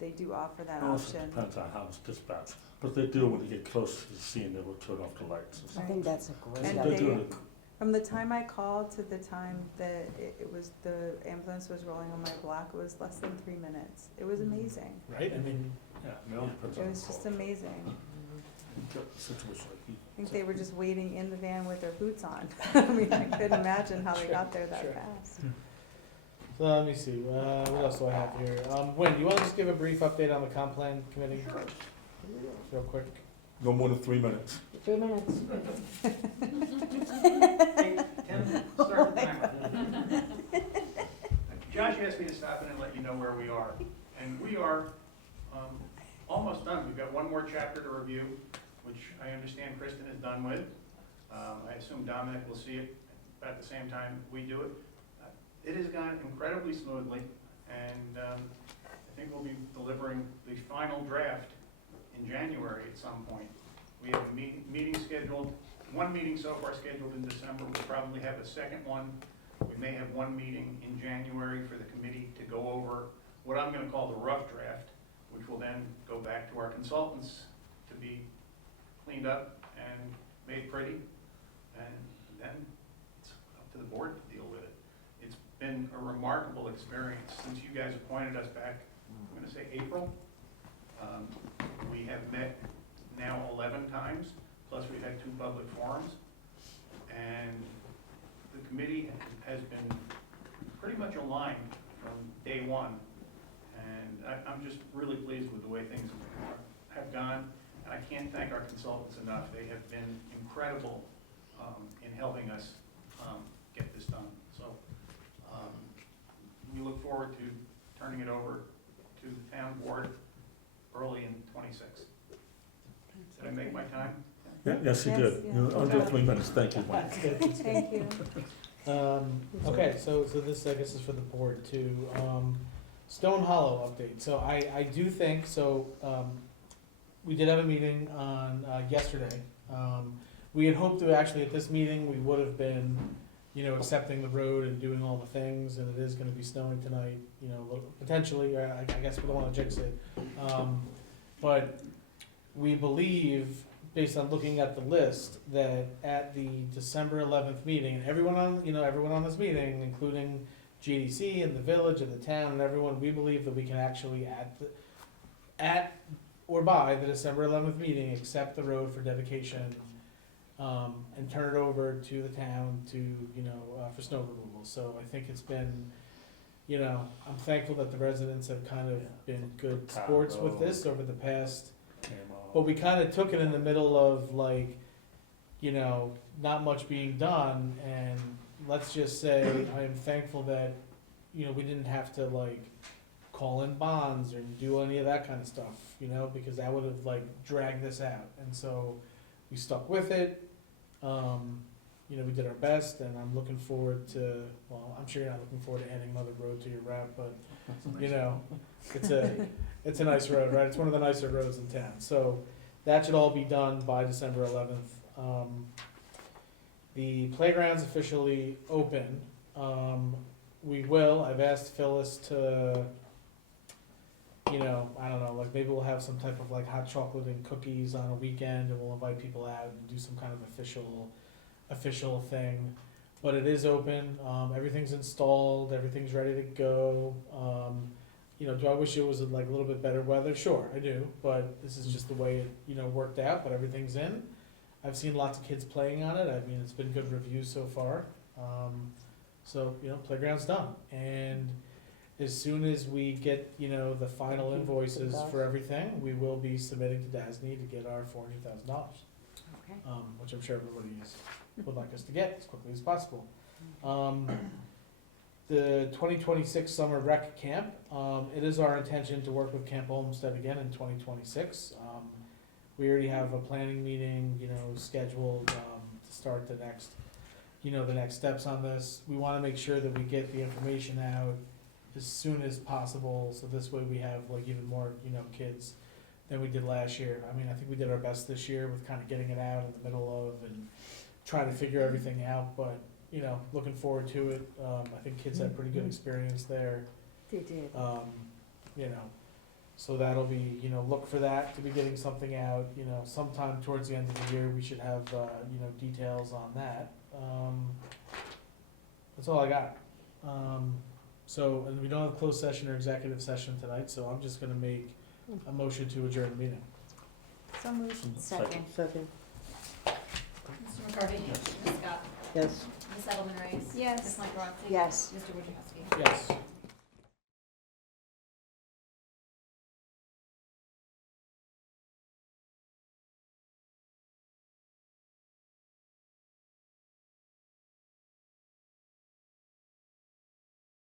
they do offer that It also option. depends on how it's dispatched, but they do, when they get close to the scene, they will turn off the lights. I think that's a great And They idea. do they- it. From the time I called to the time that it was, the ambulance was rolling on my block, it was less than 3 minutes. It was amazing. Right, I mean, Yeah, it all depends It on the was just call. amazing. Situation like you. I think they were just waiting in the van with their boots on. I mean, I couldn't imagine how they got there that Sure. fast. so let me see, what else do I have here? Wayne, do you wanna just give a brief update on the comp plan committee? Sure. Real quick. No more than 3 minutes. 3 minutes. Hey, Tim, start the timer. Josh asked me to stop in and let you know where we are, and we are almost done. We've got one more chapter to review, which I understand Kristen is done with. I assume Dominic will see it about the same time we do it. It has gone incredibly smoothly, and I think we'll be delivering the final draft in January at some point. We have a meeting scheduled, one meeting so far scheduled in December. We'll probably have a second one. We may have one meeting in January for the committee to go over what I'm gonna call the rough draft, which will then go back to our consultants to be cleaned up and made pretty. And then it's up to the board to deal with it. It's been a remarkable experience since you guys appointed us back, I'm gonna say April. We have met now 11 times, plus we've had 2 public forums. And the committee has been pretty much aligned from day one. And I'm just really pleased with the way things have gone. And I can't thank our consultants enough. They have been incredible in helping us get this done. So we look forward to turning it over to the town board early in '26. Did I make my time? Yeah, yes, you Yes, did. yeah. You're under 3 minutes, thank you, Mike. Thank you. Okay, so this, I guess, is for the board too. Stone Hollow update. So I do think, so, we did have a meeting on, yesterday. We had hoped to actually, at this meeting, we would have been, accepting the road and doing all the things, and it is gonna be snowing tonight, potentially, or I guess we don't wanna jinx it. But we believe, based on looking at the list, that at the December 11th meeting, and everyone on this meeting, including GDC and the village and the town and everyone, we believe that we can actually at or by the December 11th meeting, accept the road for dedication, and turn it over to the town to, for snow removal. So I think it's been, I'm thankful that the residents have kind of been good sports with this over the past. But we kind of took it in the middle of not much being done, and let's just say I am thankful that, we didn't have to call in bonds or do any of that kind of stuff, because that would have dragged this out. And so we stuck with it. We did our best, and I'm looking forward to, well, I'm sure you're not looking forward to adding another road to your route, but, it's a nice road, right? It's one of the nicer roads in town. So that should all be done by December 11th. The playground's officially open. I've asked Phyllis to, I don't know, maybe we'll have some type of hot chocolate and cookies on a weekend, and we'll invite people out and do some kind of official thing. But it is open, everything's installed, everything's ready to go. Do I wish it was a little bit better weather? Sure, I do, but this is just the way it, worked out, but everything's in. I've seen lots of kids playing on it. I mean, it's been good reviews so far. So, playground's done. And as soon as we get, the final invoices for everything, we will be submitting to DASNY to get our $400,000. Okay. Which I'm sure everybody would like us to get as quickly as possible. the 2026 summer rec camp. It is our intention to work with Camp Olmsted again in 2026. We already have a planning meeting, scheduled to start the next steps on this. We want to make sure that we get the information out as soon as possible, so this way we have like even more, kids than we did last year. I mean, I think we did our best this year with kind of getting it out in the middle of and trying to figure everything out, but, looking forward to it. I think kids had pretty good experience there. They did. So that'll be, look for that to be getting something out, sometime towards the end of the year, we should have, details on that. That's all I got. So, and we don't have closed session or executive session tonight, so I'm just gonna make a motion to adjourn the meeting. So moved. Second. Second. Mr. McCarty? Ms. Scott? Yes. Ms. Edelman Reyes? Yes. Ms. Mike Rosati? Yes. Mr. Wojciechowski? Yes.